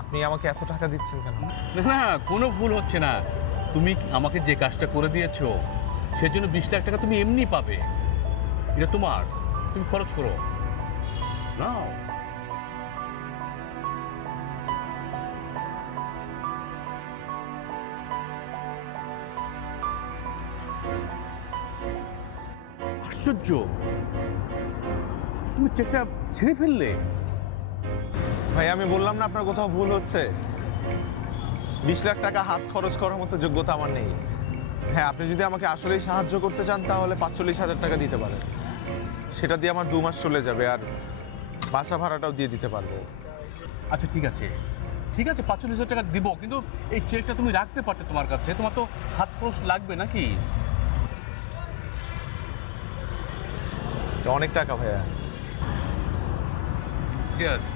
আপনি আমাকে এত টাকা দিচ্ছেন কেন? না না, কোনো ভুল হচ্ছে না। তুমি আমাকে যে কাজটা করে দিয়েছো সেজন্য 20 লাখ টাকা তুমি এমনি পাবে। এটা তোমার, তুমি খরচ করো। নাও। আশ্চর্য, তুমি চেকটা ছেড়ে ফেললে। ভাই আমি বললাম না আপনার কোথাও ভুল হচ্ছে। 20 লাখ টাকা হাত খরচ করার মতো যোগ্যতা আমার নেই। হ্যাঁ, আপনি যদি আমাকে আসলেই সাহায্য করতে চান তাহলে 45,000 টাকা দিতে পারেন। সেটা দিয়ে আমার 2 মাস চলে যাবে, আর বাসা ভাড়াটাও দিয়ে দিতে পারবো। আচ্ছা ঠিক আছে, ঠিক আছে, 45,000 টাকা দিব, কিন্তু এই চেকটা তুমি রাখতে পারতে তোমার কাছে। তোমার তো হাত খরচ লাগবে নাকি? অনেক টাকা ভাইয়া। ঠিক আছে,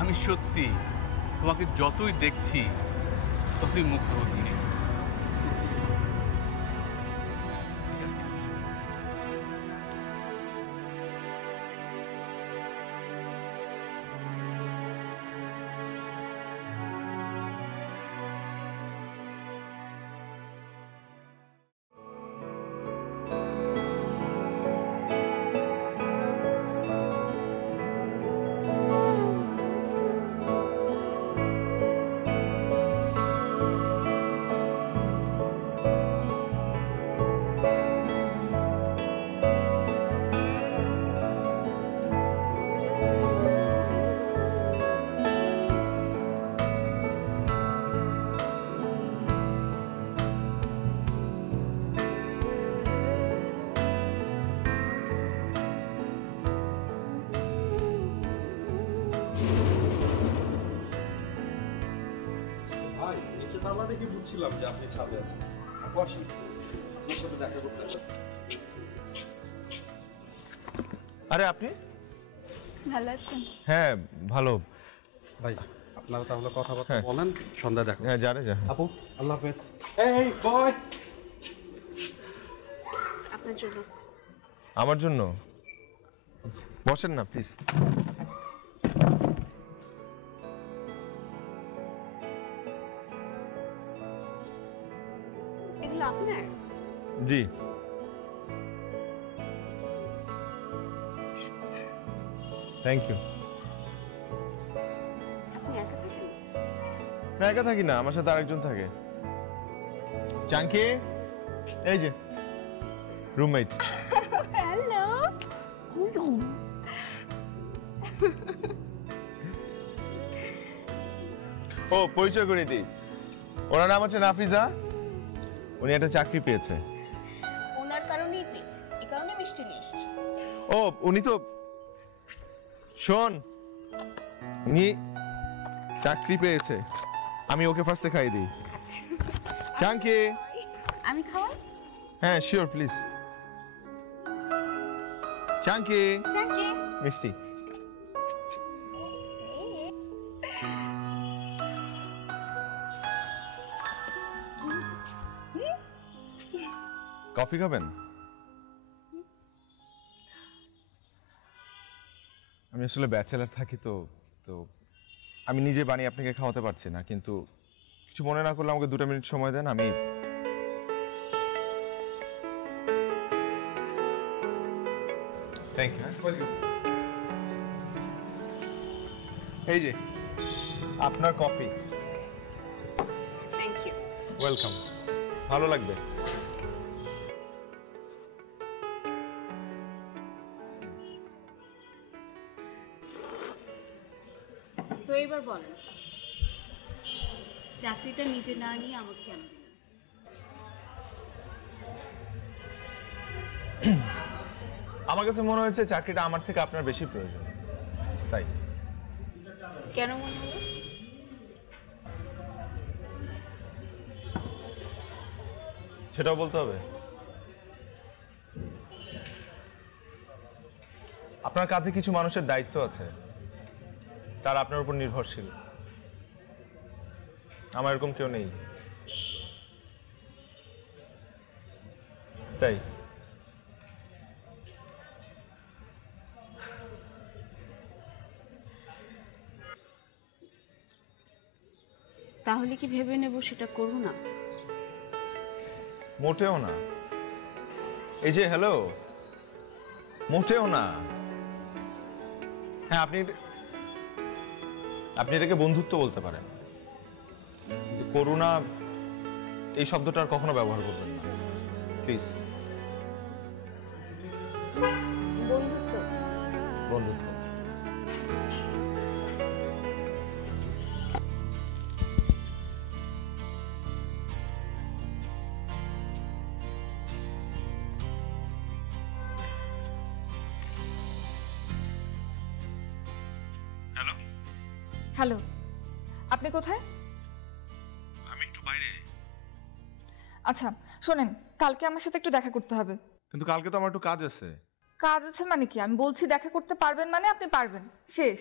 আমি সত্যি তোমাকে যতই দেখছি ততই মুগ্ধ হচ্ছি। ভাই নিচে তালা দেখে বুঝছিলাম যে আপনি ছাদে আছেন। আপু আসেন, আপনার সাথে দেখা করতে আসেন। আরে আপনি? ভালো আছেন? হ্যাঁ ভালো। ভাই আপনারা তাহলে কথাবার্তা বলেন, সন্ধ্যা দেখা। হ্যাঁ জানে যা। আপু আল্লাহ হাফেজ। এই বয়, আপনার জন্য। আমার জন্য? বসেন না প্লিজ। এগুলো আপনার? Thank you. আপনি একা থাকেন? না, একা থাকি না, আমার সাথে আরেকজন থাকে। চাঙ্কি, এই যে রুমমেট। হ্যালো। ও, পরিচয় করে দিই, ওনার নাম হচ্ছে নাফিজা। উনি একটা চাকরি পেয়েছে। ওনার কারণেই পেয়েছি, এই কারণে মিষ্টি নিয়ে এসেছি। ও, উনি তো, শোন, উনি চাকরি পেয়েছে, আমি ওকে ফার্স্টে খাই দিই। চাঙ্কি। আমি খাওয়াই? হ্যাঁ, শিওর, প্লিজ। চাঙ্কি। চাঙ্কি। মিষ্টি। কফি খাবেন? আমি আসলে ব্যাচেলার থাকি তো তো আমি নিজে বানিয়ে আপনাকে খাওয়াতে পারছি না, কিন্তু কিছু মনে না করলে আমাকে 2 মিনিট সময় দেন। আমি থ্যাংক ইউ। এই যে আপনার কফি। Thank you. ওয়েলকাম, ভালো লাগবে। তো এবার বলেন, চাকরিটা নিজে না নিয়ে আমাকে কেন দিলেন? আমার কাছে মনে হয়েছে চাকরিটা আমার থেকে আপনার বেশি প্রয়োজন, তাই। কেন মনে হলো? সেটাও বলতে হবে? আপনার কাঁধে কিছু মানুষের দায়িত্ব আছে, তারা আপনার উপর নির্ভরশীল। আমার এরকম কেউ নেই, তাই। তাহলে কি ভেবে নেব সেটা করব না? মোটেও না। এই যে হ্যালো, মোটেও না। হ্যাঁ, আপনি এটাকে বন্ধুত্ব বলতে পারেন, কিন্তু করুণা এই শব্দটা আর কখনো ব্যবহার করবেন না, প্লিজ। বন্ধুত্ব? বন্ধুত্ব। হ্যালো, আপনি কোথায়? আমি একটু বাইরে। আচ্ছা শোনেন, কালকে আমার সাথে একটু দেখা করতে হবে। কিন্তু কালকে তো আমার একটু কাজ আছে। কাজ আছে মানে কি? আমি বলছি দেখা করতে পারবেন মানে আপনি পারবেন, শেষ।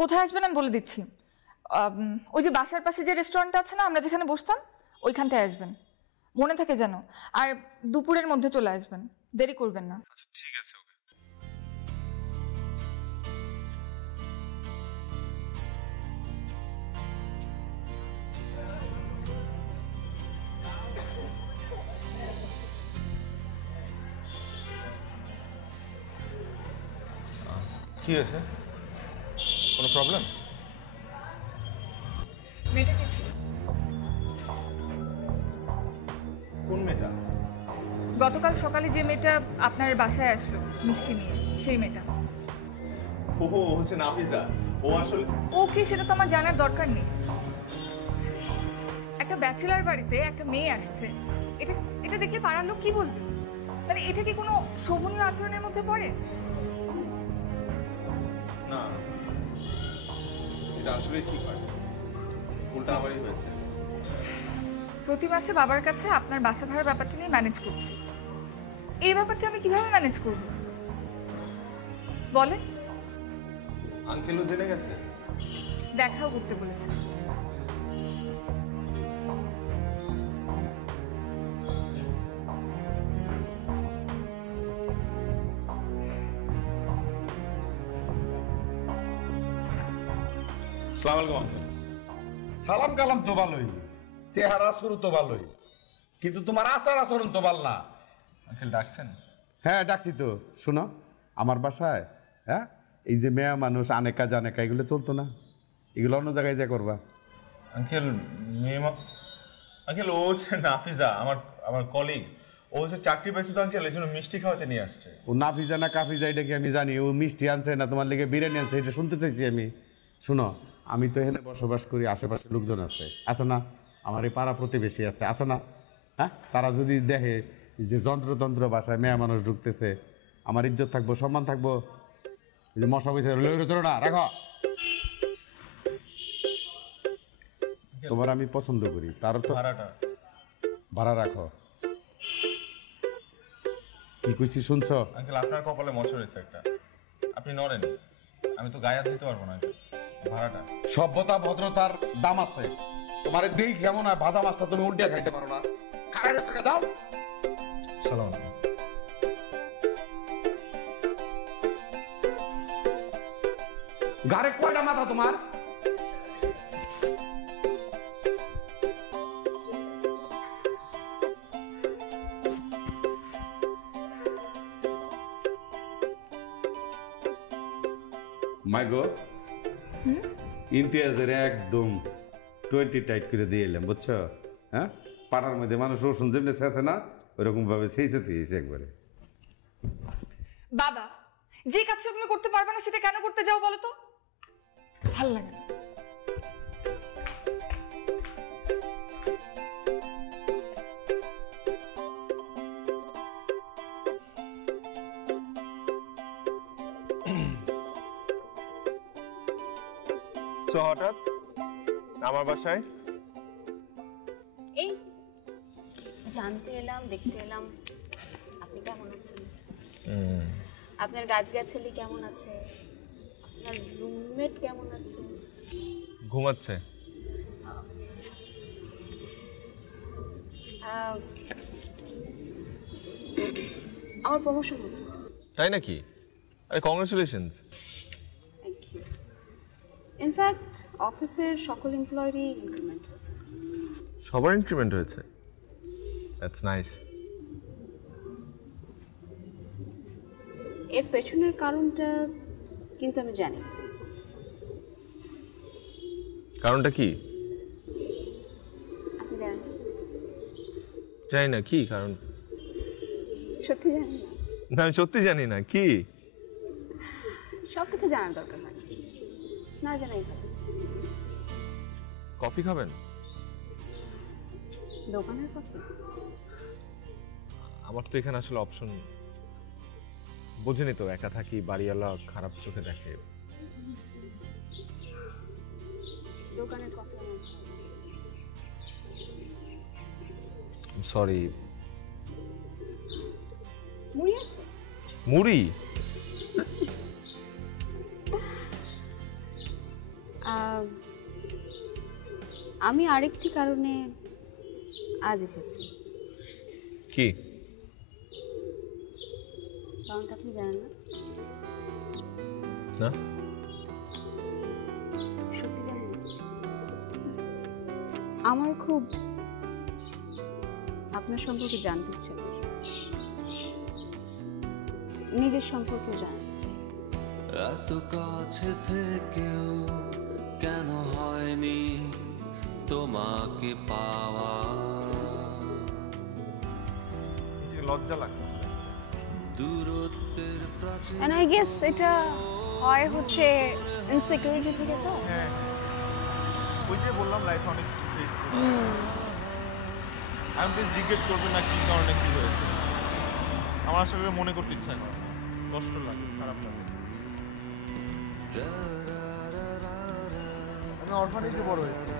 কোথায় আসবেন আমি বলে দিচ্ছি। ওই যে বাসার পাশে যে রেস্টুরেন্টটা আছে না, আমরা যেখানে বসতাম, ওইখানটায় আসবেন, মনে থাকে যেন। আর দুপুরের মধ্যে চলে আসবেন, দেরি করবেন না। আচ্ছা ঠিক আছে, ওকে। কি হয়েছে? কোনো প্রবলেম? মেয়েটা কে ছিল? কোন মেয়েটা? গতকাল সকালে যে মেয়েটা আপনার বাসায় আসলো মিষ্টি নিয়ে, সেই মেয়েটা। ও হচ্ছে নাফিজা। ও আসলে ও কি সেটা তো আমার জানার দরকার নেই। একটা ব্যাচেলার বাড়িতে একটা মেয়ে আসছে, এটা এটা দেখলে পাড়ার লোক কি বলবে? মানে এটা কি কোনো শোভনীয় আচরণের মধ্যে পড়ে? না, এটা আসলে ঠিক হয়। উল্টা আমারই হয়েছে। প্রতি মাসে বাবার কাছে আপনার বাসা ভাড়ার ব্যাপারটা নিয়ে ম্যানেজ করছি। এই ব্যাপারটা আমি কিভাবে ম্যানেজ করব বলেন? আঙ্কেলও জেনে গেছে? দেখাও করতে বলেছে। আসসালামু আলাইকুম আঙ্কেল। সালাম কালাম তো ভালোই, চেহারা শুরু তো ভালোই, কিন্তু তোমার আচার আচরণ তো ভালো না। আঙ্কেল ডাকছেন? হ্যাঁ ডাকছি তো। শোনো, আমার বাসায় এই যে মেয়া মানুষ আনেকা জানেকা এগুলো চলতো না, এগুলো অন্য জায়গায় যা করবা। আঙ্কেল আঙ্কেল ও হচ্ছে নাফিজা, আমার আমার কলিগ। ও হচ্ছে চাকরি পেয়েছে তো আঙ্কেল, এই জন্য মিষ্টি খাওয়াতে নিয়ে আসছে। ও নাফিজা না কাফিজা এটা কি আমি জানি? ও মিষ্টি আনছে না তোমার লেগে বিরিয়ানি আনছে, এটা শুনতে চাইছি আমি। শোনো, আমি তো এখানে বসবাস করি, আশেপাশে লোকজন আছে না? আমার এই পাড়া প্রতিবেশী আছে না? হ্যাঁ, তারা যদি দেখে যে যন্ত্রতন্ত্র বাসায় মেয়া মানুষ ঢুকতেছে, আমার ইজ্জত থাকবো, সম্মান থাকবো? এই যে মশা বসে চলো না, রাখো। তোমার আমি পছন্দ করি, তার তো ভাড়া রাখো। কি কইছি শুনছো? আঙ্কেল আপনার কপালে মশা রয়েছে একটা, আপনি নড়েন, আমি তো গায়ে হাত দিতে পারবো না আঙ্কেল। ভাড়াটা সভ্যতা ভদ্রতার দাম আছে। তোমার দেই কেমন হয়, ভাজা মাছটা তুমি উল্টিয়া খাইতে পারো না। খারাপ থেকে যাও। সালাম আলাইকুম। গারে কয়টা মাথা তোমার? মাইগো, ইমতিয়াজের একদম 20 টাইট করে দিয়ে এলাম, বুঝছো? হ্যাঁ, পাড়ার মধ্যে মানুষ রসুন যেমনি শেষে না, ওইরকম ভাবে সেইসে থুয়েছে একবারে। বাবা, যে কাজটা তুমি করতে পারবে না সেটা কেন করতে যাও বলো তো? ভাল লাগে না। তো হঠাৎ আমার বাসায়? এই জানতে এলাম, দেখতে এলাম আপনি কেমন আছেন, আপনার গাছগাছালি কেমন আছে, আপনার রুমমেট কেমন আছে? ঘুমাচ্ছে। আমার প্রমোশন হয়েছে। তাই নাকি? আরে কংগ্রেচুলেশনস। Thank you. ইনফ্যাক্ট অফিসের সকল এমপ্লয়িরই ইনক্রিমেন্ট হয়েছে। সবার ইনক্রিমেন্ট হয়েছে? That's nice. এর পেছনের কারণটা কিন্তু আমি জানি। কারণটা কি? আপনি জানেন? জানি না কি কারণ। সত্যি জানি না? না, আমি সত্যি জানি না কি। সব কিছু জানার দরকার হয় না, জানাই ভালো। কফি খাবেন? দোকানের কফি? আমার তো এখানে আসলে অপশন, বুঝেনি তো, একা থাকি, বাড়িওয়ালা খারাপ চোখে দেখে। দোকানের কফি সরি। মুড়ি আছে? মুড়ি? আমি আরেকটি কারণে আজ এসেছি। কি কারণটা আপনি জানেন না? না, সত্যি জানেন না? আমার খুব আপনার সম্পর্কে জানতে ইচ্ছে, নিজের সম্পর্কেও জানতে চাই। এত কাছে থেকেও কেন হয়নি তোমাকে পাওয়া? লজ্জা লাগছে। দূরত্বের প্রাচীর। And I guess এটা হয় হচ্ছে ইনসিকিউরিটি থেকে তো। হ্যাঁ, ওই যে বললাম লাইফে অনেক কিছু ফেস করি। আমি প্লিজ জিজ্ঞেস করবেন না কি কারণে কি হয়েছে। আমার আসলে মনে করতে ইচ্ছা করে, কষ্ট লাগে, খারাপ লাগে। আমি অরফানেজে বড় হয়েছি।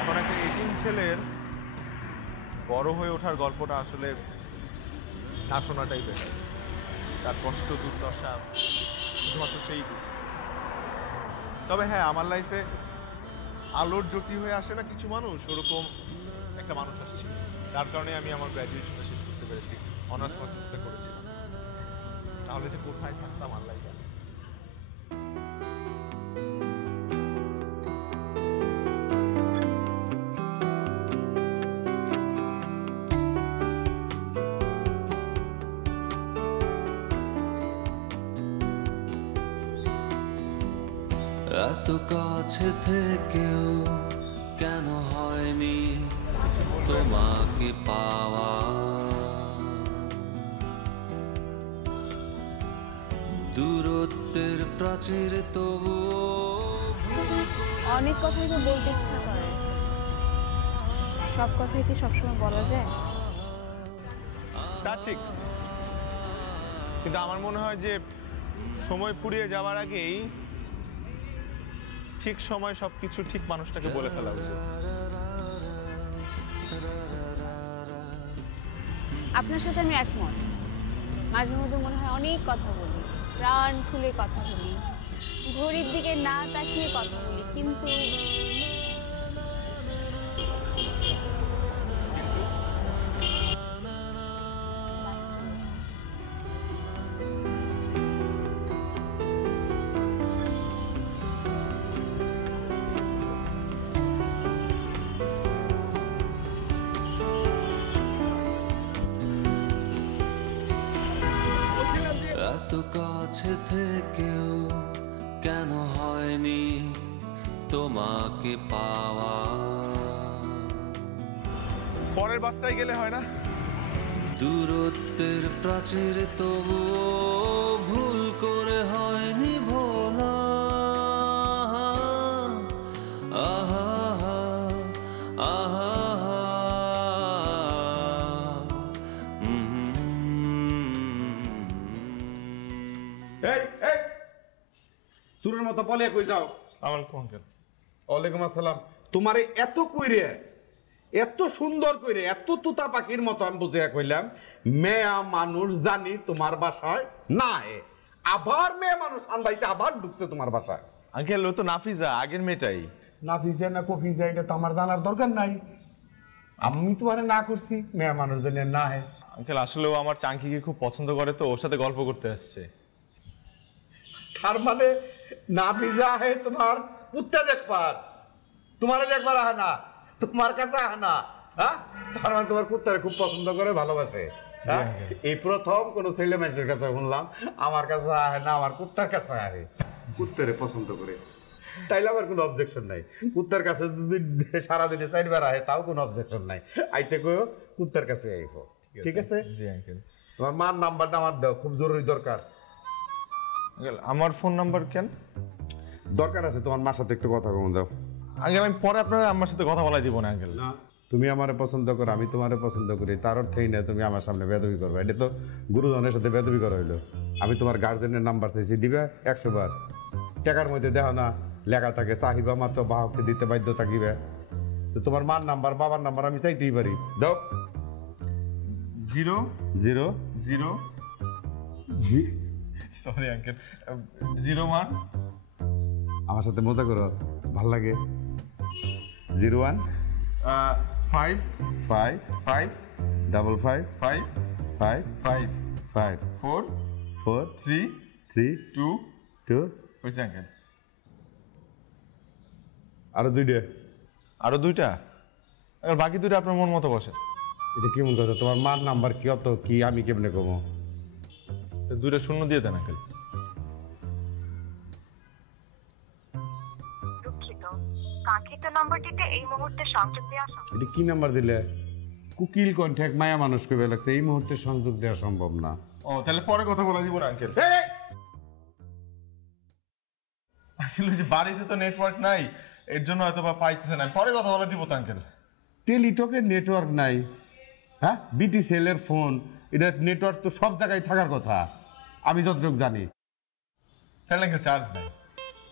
এখন একটা এতিম ছেলের বড় হয়ে ওঠার গল্পটা আসলে না শোনাটাই বেটার। তার কষ্ট দুর্দশা শুধুমাত্র সেই বুঝে। তবে হ্যাঁ, আমার লাইফে আলোর জ্যোতি হয়ে আসে না কিছু মানুষ, ওরকম একটা মানুষ আসছে। তার কারণে আমি আমার গ্র্যাজুয়েশনটা শেষ করতে পেরেছি, অনার্স মাস্টার্সটা করেছিলাম। তাহলে যে কোথায় থাকতাম আল্লাহ জানে। এত কাছে থেকেও কেন হয়নি তোমাকে পাওয়া দূরত্বের প্রাচীর তবু অনেক কথাই তো বলতে ইচ্ছা করে, সব কথাই কি সবসময় বলা যায়? তা ঠিক, কিন্তু আমার মনে হয় যে সময় ফুরিয়ে যাওয়ার আগেই ঠিক সময় সবকিছু ঠিক মানুষটাকে বলে ফেলা উচিত। আপনার সাথে আমি একমত। মাঝে মধ্যে মনে হয় অনেক কথা বলি, প্রাণ খুলে কথা বলি, ঘড়ির দিকে না তাকিয়ে কথা বলি, কিন্তু এত কাছে থেকেও কেন হয়নি তোমাকে পাওয়া পরের বাসটাই গেলে হয় না? দূরত্বের প্রাচীর তবু ভুল করে হয়নি ভোলা আহা আহা এই এই সুরের মতো পলে কই যাও? আলাইকুম আঙ্কেল। ওয়ালাইকুম আসসালাম। তোমারে এত কইরে, এত সুন্দর কইরে, এত তুতা পাখির মতো আমি বুঝিয়া কইলাম মেয়া মানুষ জানি তোমার বাসায় নাই, আবার মেয়ে মানুষ আন্দাইছে আবার ঢুকছে তোমার বাসায়। আঙ্কেল ও তো নাফিজা, আগের মেয়েটাই। নাফিজা না কফিজা এটা তো আমার জানার দরকার নাই, আমি তোমারে না করছি, মেয়ে মানুষ জানি না। আঙ্কেল আসলে ও আমার চাঙ্কিকে খুব পছন্দ করে, তো ওর সাথে গল্প করতে আসছে। তার মানে নাফিজা হে তোমার কুত্তা দেখবার, তোমারে দেখবার আহে না, তোমার কাছে আহে না, হ্যাঁ? তার মানে তোমার কুত্তারে খুব পছন্দ করে, ভালোবাসে, হ্যাঁ? এই প্রথম কোন ছেলে মানুষের কাছে শুনলাম আমার কাছে আহে না, আমার কুত্তার কাছে আহে, কুত্তারে পছন্দ করে। তাইলে আমার কোনো অবজেকশন নাই, কুত্তার কাছে যদি সারাদিনে 4 বার আহে তাও কোনো অবজেকশন নাই, আইতে কইও কুত্তার কাছে আইবো, ঠিক আছে? জি আঙ্কেল। তোমার মার নাম্বারটা আমার দাও, খুব জরুরি দরকার। আঙ্কেল আমার ফোন নাম্বার কেন দরকার আছে? তোমার মার সাথে একটু কথা কম দাও। আঙ্কেল আমি পরে আপনার আমার সাথে কথা বলাই দিব না আঙ্কেল। না, তুমি আমারে পছন্দ করো, আমি তোমারে পছন্দ করি, তার অর্থই না তুমি আমার সামনে বেদবি করবে। এটা তো গুরুজনের সাথে বেদবি করা হইলো। আমি তোমার গার্জেনের নাম্বার চাইছি, দিবে 100 বার। টাকার মধ্যে দেখো না লেখা থাকে চাহিবা মাত্র বাহককে দিতে বাধ্য থাকিবে। তো তোমার মার নাম্বার বাবার নাম্বার আমি চাইতেই পারি, দাও। 0 0 0 সরি আঙ্কেল 01 আমার সাথে মজা করো, ভাল লাগে। 01 5 5 5 5 5 5 5 5 5 4 4 3 3 2 2 হয়েছে আঙ্কেল। আরো 2টা। আরো 2টা? আর বাকি 2টা আপনার মন মতো বসে। এটা কেমন কথা? তোমার মার নাম্বার কত কি আমি কেমনে কমো? 2টা শূন্য দিয়ে দেন আঙ্কেল। কাঙ্ক্ষিত নম্বরটিতে এই মুহূর্তে সংযোগ দেওয়া সম্ভব। এটা কি নাম্বার দিলে? কুকিল কন্ট্যাক্ট মায়া মানুষ কবে লাগছে, এই মুহূর্তে সংযোগ দেওয়া সম্ভব না। ও তাহলে পরে কথা বলা দিব না আঙ্কেল। আসলে যে বাড়িতে তো নেটওয়ার্ক নাই, এর জন্য হয়তো বা পাইতেছে না, পরে কথা বলা দিব তো আঙ্কেল। টেলিটকের নেটওয়ার্ক নাই, হ্যাঁ? বিটি সেলের ফোন, এটা নেটওয়ার্ক তো সব জায়গায় থাকার কথা, আমি যতটুকু জানি। তাহলে আঙ্কেল চার্জ নাই।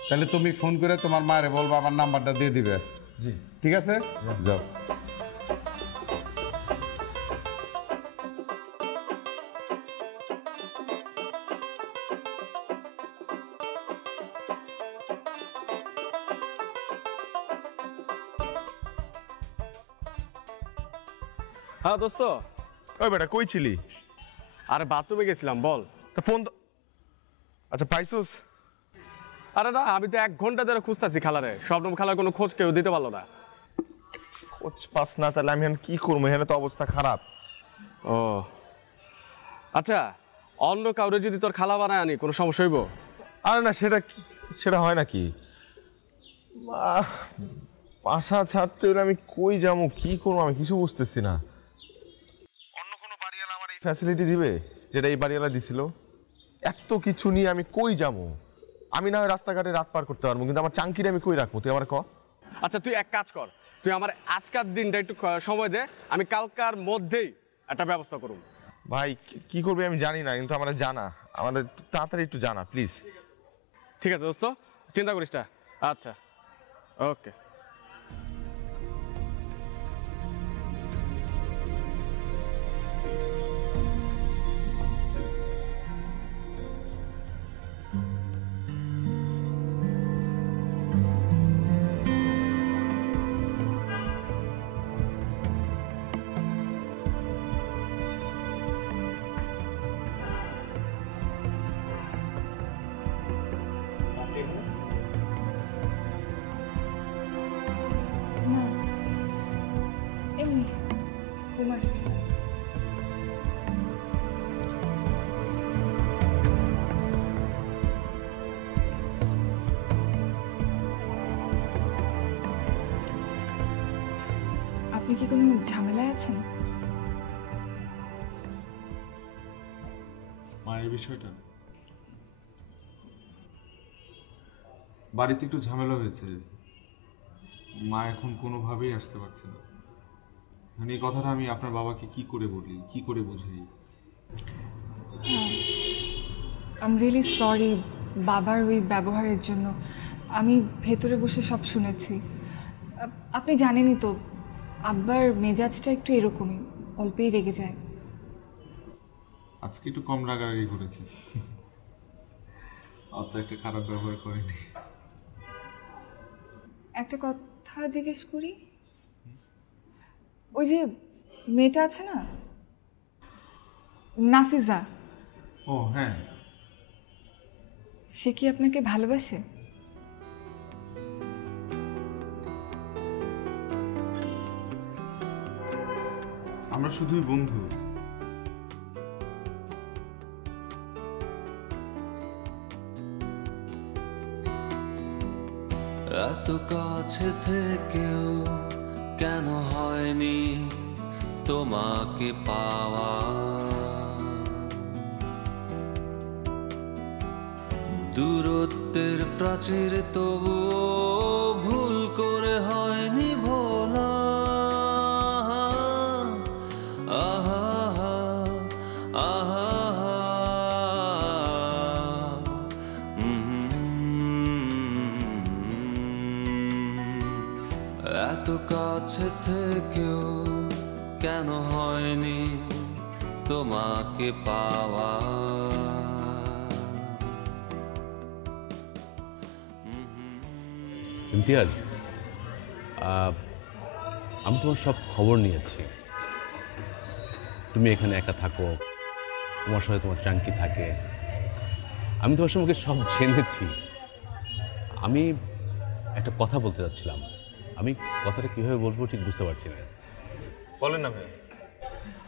তাহলে তুমি ফোন করে তোমার মায়ের বলবো আমার নাম্বারটা দিয়ে দিবে। জি ঠিক আছে, যাও। হ্যাঁ দোস্ত। ওই বেটা কই ছিলি? আরে বাথরুমে গেছিলাম, বল। তা ফোন আচ্ছা পাইছোস? আরে না, আমি তো 1 ঘন্টা ধরে খুঁজতেছি খালারে, শবনম খালার কোনো খোঁজ কেউ দিতে পারলো না। খোঁজ পাস না? তাহলে আমি এখন কি করবো, এখানে তো অবস্থা খারাপ। ও আচ্ছা, অন্য কাউরে যদি তোর খালা বানায় আনি কোনো সমস্যা হইব? আরে না, সেটা হয় নাকি? বাসা ছাড়তে হলে আমি কই যাবো, কি করবো, আমি কিছু বুঝতেছি না। অন্য কোনো বাড়িওয়ালা আমার এই ফ্যাসিলিটি দিবে যেটা এই বাড়িওয়ালা দিছিল? এত কিছু নিয়ে আমি কই যাবো? আমি না হয় রাস্তাঘাটে রাত পার করতে পারবো, কিন্তু আমার চাঙ্কিরে আমি কই রাখবো? তুই আমার ক। আচ্ছা তুই এক কাজ কর, তুই আমার আজকার দিনটা একটু সময় দে, আমি কালকার মধ্যেই একটা ব্যবস্থা করব। ভাই কি করবি আমি জানি না, কিন্তু আমার জানা, আমাদের তাড়াতাড়ি একটু জানা প্লিজ। ঠিক আছে দোস্ত, চিন্তা করিস না। আচ্ছা ওকে। না এমনি ঘুম আসছে। আপনি কি কোনো ঝামেলায় আছেন? মায়ের বিষয়টা বাড়িতে একটু ঝামেলা হয়েছে, মা এখন কোনোভাবেই আসতে পারছে না। মানে এই কথাটা আমি আপনার বাবাকে কি করে বলি, কি করে বুঝাই? আই এম রিয়েলি সরি বাবার ওই ব্যবহারের জন্য। আমি ভেতরে বসে সব শুনেছি। আপনি জানেনই তো আব্বার মেজাজটা একটু এরকমই, অল্পেই রেগে যায়। আজকে একটু কম রাগারাগি করেছে, অত একটা খারাপ ব্যবহার করেনি। একটা কথা জিজ্ঞেস করি, ওই যে মেয়েটা আছে না নাফিজা, ও হ্যাঁ, সে কি আপনাকে ভালোবাসে? আমরা শুধুই বন্ধু। এত কাছে থেকেও কেন হয়নি তোমাকে পাওয়া? দূরত্বের প্রাচীর তবুও ভুল করে হয়নি ভোলা। আহা আহা এত কাছে থেকেও কেন হয়নি তোমাকে পাওয়া? ইমতিয়াজ, আমি তোমার সব খবর নিয়েছি। তুমি এখানে একা থাকো, তোমার সাথে তোমার চাঙ্কি থাকে, আমি তোমার সম্পর্কে সব জেনেছি। আমি একটা কথা বলতে যাচ্ছিলাম, আমি কথাটা কীভাবে বলবো ঠিক বুঝতে পারছি না। বলেন না ভাই।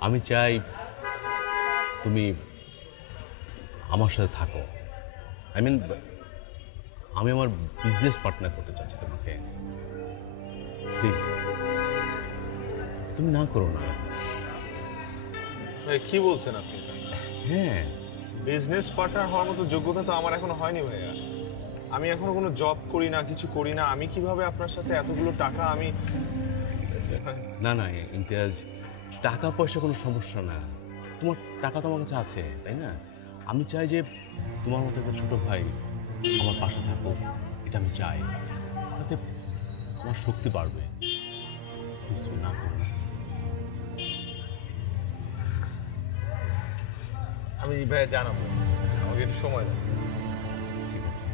আমি চাই তুমি আমার সাথে থাকো। আই মিন আমি আমার বিজনেস পার্টনার করতে চাচ্ছি তোমাকে। প্লিজ তুমি না করো না। ভাই কি বলছেন আপনি? হ্যাঁ, বিজনেস পার্টনার হওয়ার মতো যোগ্যতা তো আমার এখনো হয়নি ভাইয়া। আমি এখনো কোনো জব করি না, কিছু করি না। আমি কিভাবে আপনার সাথে এতগুলো টাকা আমি... না না ইমতিয়াজ, টাকা পয়সা কোনো সমস্যা না। তোমার টাকা তো আমার কাছে আছে, তাই না? আমি চাই যে তোমার মতো একটা ছোটো ভাই আমার পাশে থাকুক, এটা আমি চাই। তাতে আমার শক্তি বাড়বে। কিছু না করো না। আমি ভাইয়া জানাবো, আমাকে একটু সময় দাও। ঠিক আছে।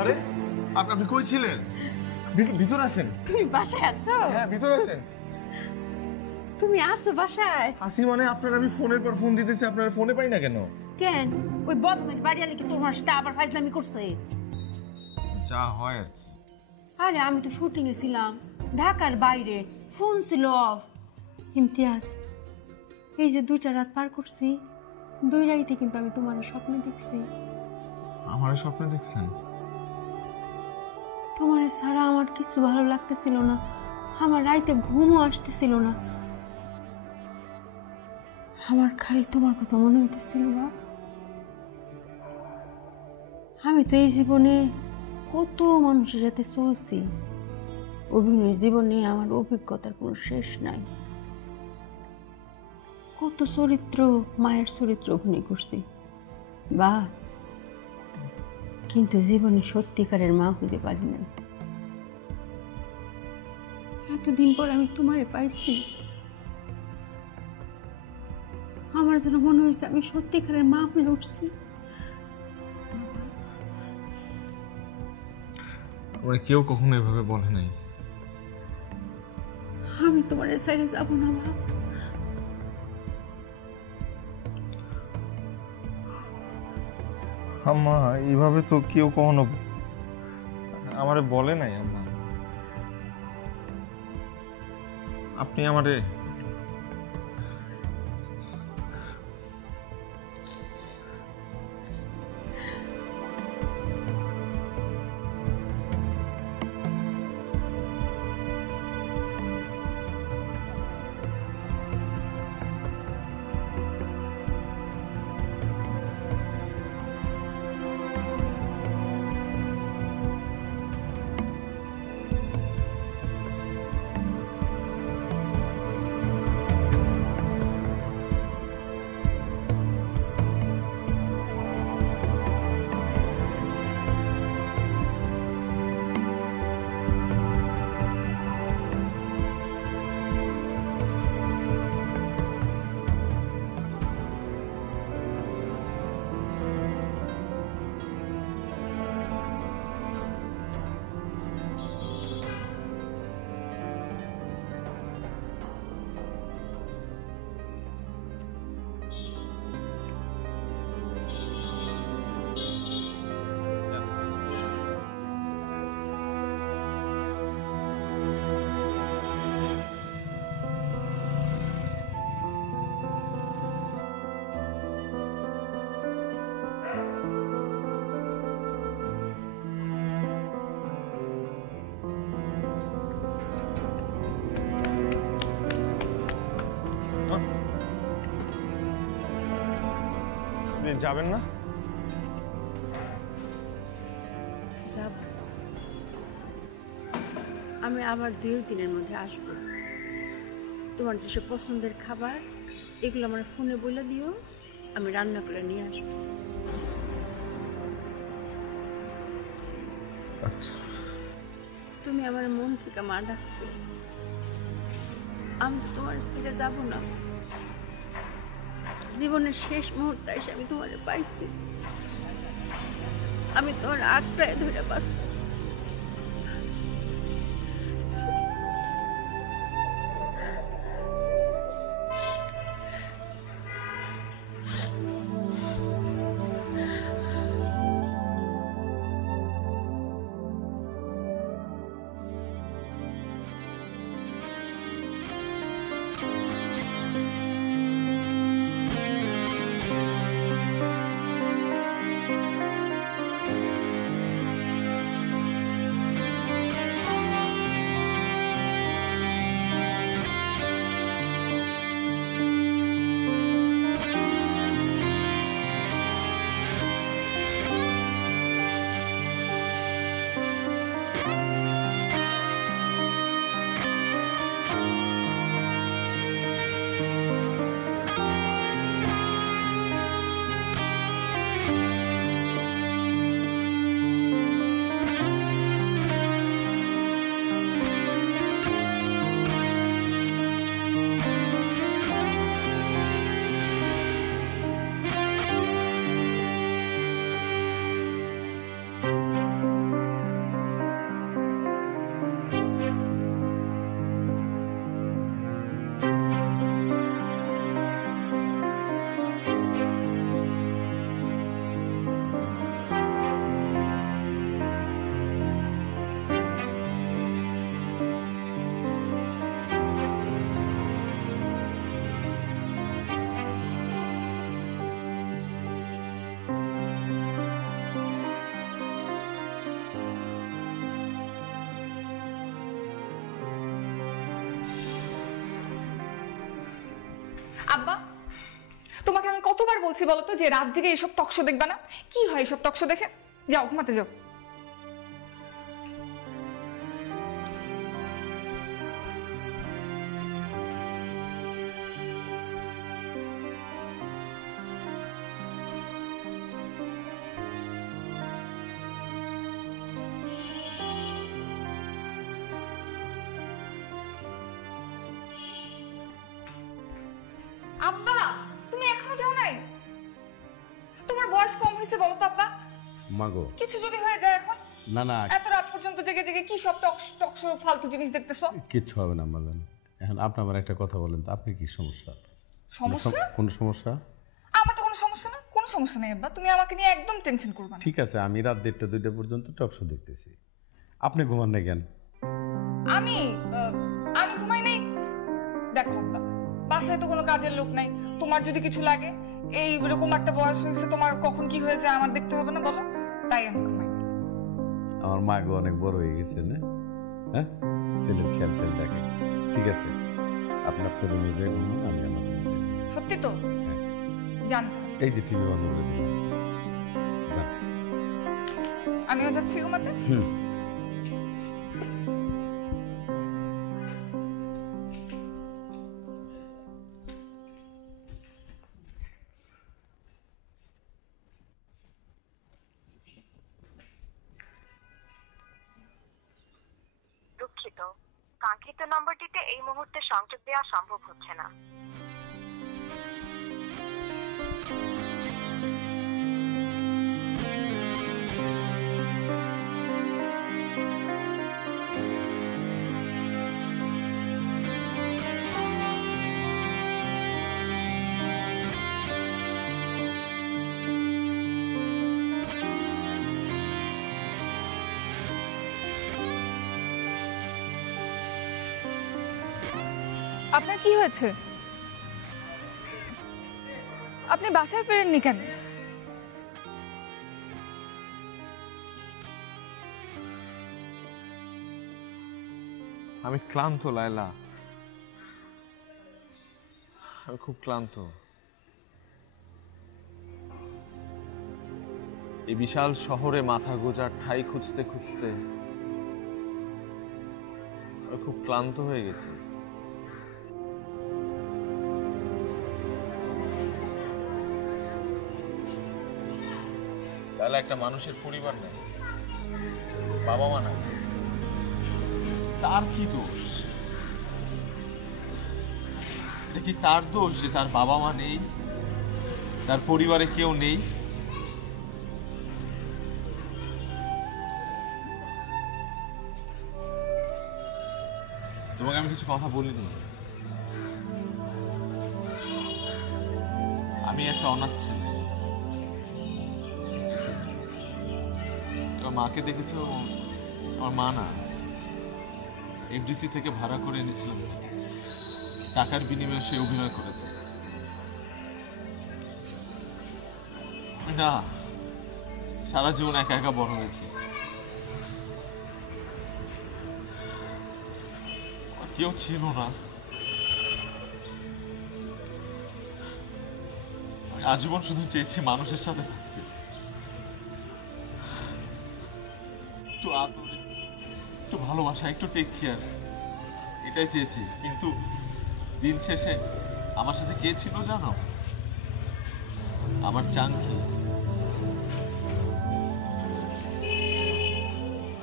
আরে আপনি কই ছিলেন? ভিতরে আসেন। তুমি বাসায় আছো? হ্যাঁ ভিতরে আসেন। তুমি আসো বাসায়? আসি মানে আপনার আমি ফোনের পর ফোন দিতেছি, আপনার ফোনে পাই না কেন? কেন ওই বদমাইশ বাড়িয়ালে কি তোমার সাথে আবার ফাইজলামি করছে? যা হয় আর কি। আরে আমি তো শুটিং এ ছিলাম ঢাকার বাইরে, ফোন ছিল অফ। ইমতিয়াজ, এই যে 2টা রাত পার করছি, 2 রাইতে কিন্তু আমি তোমার স্বপ্নে দেখছি। আমার স্বপ্নে দেখছেন? তোমার ছাড়া আমার কিছু ভালো লাগতেছিল না, আমার রাইতে ঘুমও আসতেছিল না, আমার খালি তোমার কথা মনে হইতেছিল। বা আমি তো এই জীবনে কত মানুষের সাথে চলছি, অভিনয় জীবনে আমার অভিজ্ঞতার কোনো শেষ নাই। কত চরিত্র, মায়ের চরিত্র অভিনয় করছি বা, কিন্তু জীবনে সত্যিকারের মা হইতে পারি না। এতদিন পর আমি তোমারে পাইছি, আমার যেন মনে হয়েছে আমি সত্যিকারের মা হয়ে উঠছি। আমরা কেউ কখনো এভাবে বলে নাই। আমি তোমার সাইডে যাবো না মা। আম্মা, এইভাবে তো কেউ কখনো আমারে বলে নাই আম্মা। আপনি আমারে যাবেন না? যাব, আমি আবার 2 দিনের মধ্যে আসবো। তোমার যেসব পছন্দের খাবার এগুলো আমার ফোনে বলে দিও, আমি রান্না করে নিয়ে আসবো। আচ্ছা। তুমি আমার মন থেকে মা ডাকছো, আমি তো তোমার ছেড়ে যাবো না। জীবনের শেষ মুহূর্তে এসে আমি তোমার পাইছি, আমি তোমার আঁকড়ায় ধরে বাঁচব। কতবার বলছি বলো তো যে রাত জেগে এইসব টকশো দেখবে না? কি হয় এইসব টকশো দেখে? যাও ঘুমাতে যাও। আব্বা, তুমি এখনো যাও নাই? তোমার বয়স কম হয়েছে বলো তো আব্বা? মাগো কিছু যদি হয়ে যায় এখন? না না, এত রাত পর্যন্ত জেগে জেগে কি সব টকশো ফালতু জিনিস দেখতেছো? কিচ্ছু হবে না আম্মাজান। এখন আপনি আমার একটা কথা বলেন তো, আপনি কি সমস্যা? সমস্যা? কোন সমস্যা? আমার তো কোনো সমস্যা না, কোনো সমস্যা নেই আব্বা। তুমি আমাকে নিয়ে একদম টেনশন করবে না। ঠিক আছে, আমি রাত 1:30-2টা পর্যন্ত টক শো দেখতেছি, আপনি ঘুমান না কেন? আমি ঘুমাই নাই। দেখো আব্বা, বাসায় তো কোনো কাজের লোক নাই। তোমার যদি কিছু লাগে, এই এরকম একটা বয়স হয়েছে, তোমার কখন কি হয়ে যায় আমার দেখতে হবে না বলো? তাই আমি ঘুমাই। আমার মা গো অনেক বড় হয়ে গেছে না? হ্যাঁ, ছেলের খেয়াল টেয়াল রাখে। ঠিক আছে, আপনি আপনার রুমে যাই ঘুমান, আমি আমার রুমে যাই। সত্যি তো? জানতে হবে। এই যে টিভি বন্ধ করে দিলাম, যান। আমিও যাচ্ছি ঘুমাতে। দুঃখিত, কাঙ্ক্ষিত নম্বরটিতে এই মুহূর্তে সংযোগ দেওয়া সম্ভব হচ্ছে না। আপনার কি হয়েছে? আপনি বাসায় ফেরেননি কেন? আমি ক্লান্ত লায়লা, আমি খুব ক্লান্ত। এই বিশাল শহরে মাথা গোজার ঠাই খুঁজতে খুঁজতে আমি খুব ক্লান্ত হয়ে গেছি। তাহলে একটা মানুষের পরিবার নেই, বাবা মা নাই, তার কি দোষ? এটা কি তার দোষ যে তার বাবা মা নেই, তার পরিবারে কেউ নেই? তোমাকে আমি কিছু কথা বলিনি। আমি একটা অনাথ ছেলে। মাকে দেখেছো? আমার মা না, এফডিসি থেকে ভাড়া করে এনেছিলাম, টাকার বিনিময়ে সে অভিনয় করেছে। না, সারা জীবন একা একা বড় হয়েছে। কেউ ছিল না। আজীবন শুধু চেয়েছি মানুষের সাথে থাকতে, একটু আদর, একটু ভালোবাসা, একটু টেক কেয়ার, এটাই চেয়েছি। কিন্তু দিন শেষে আমার সাথে কে ছিল জানো? আমার চাঙ্কি।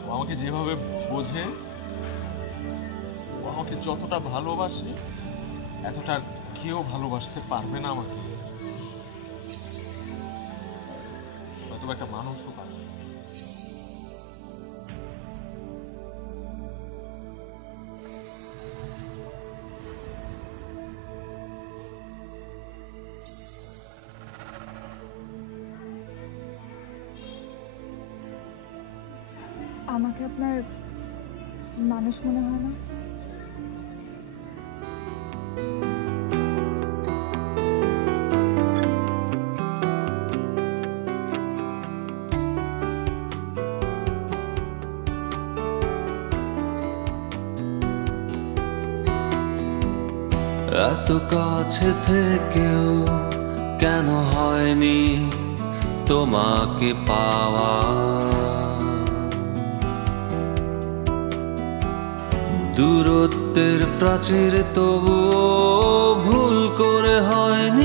ও আমাকে যেভাবে বোঝে, ও আমাকে যতটা ভালোবাসে, এতটা কেউ ভালোবাসতে পারবে না আমাকে, হয়তো একটা মানুষও পারবে। আমাকে আপনার মানুষ মনে হয় না? এত কাছে থেকেও কেন হয়নি তোমাকে পাওয়া। দূরত্বের প্রাচীর তবুও ভুল করে হয়নি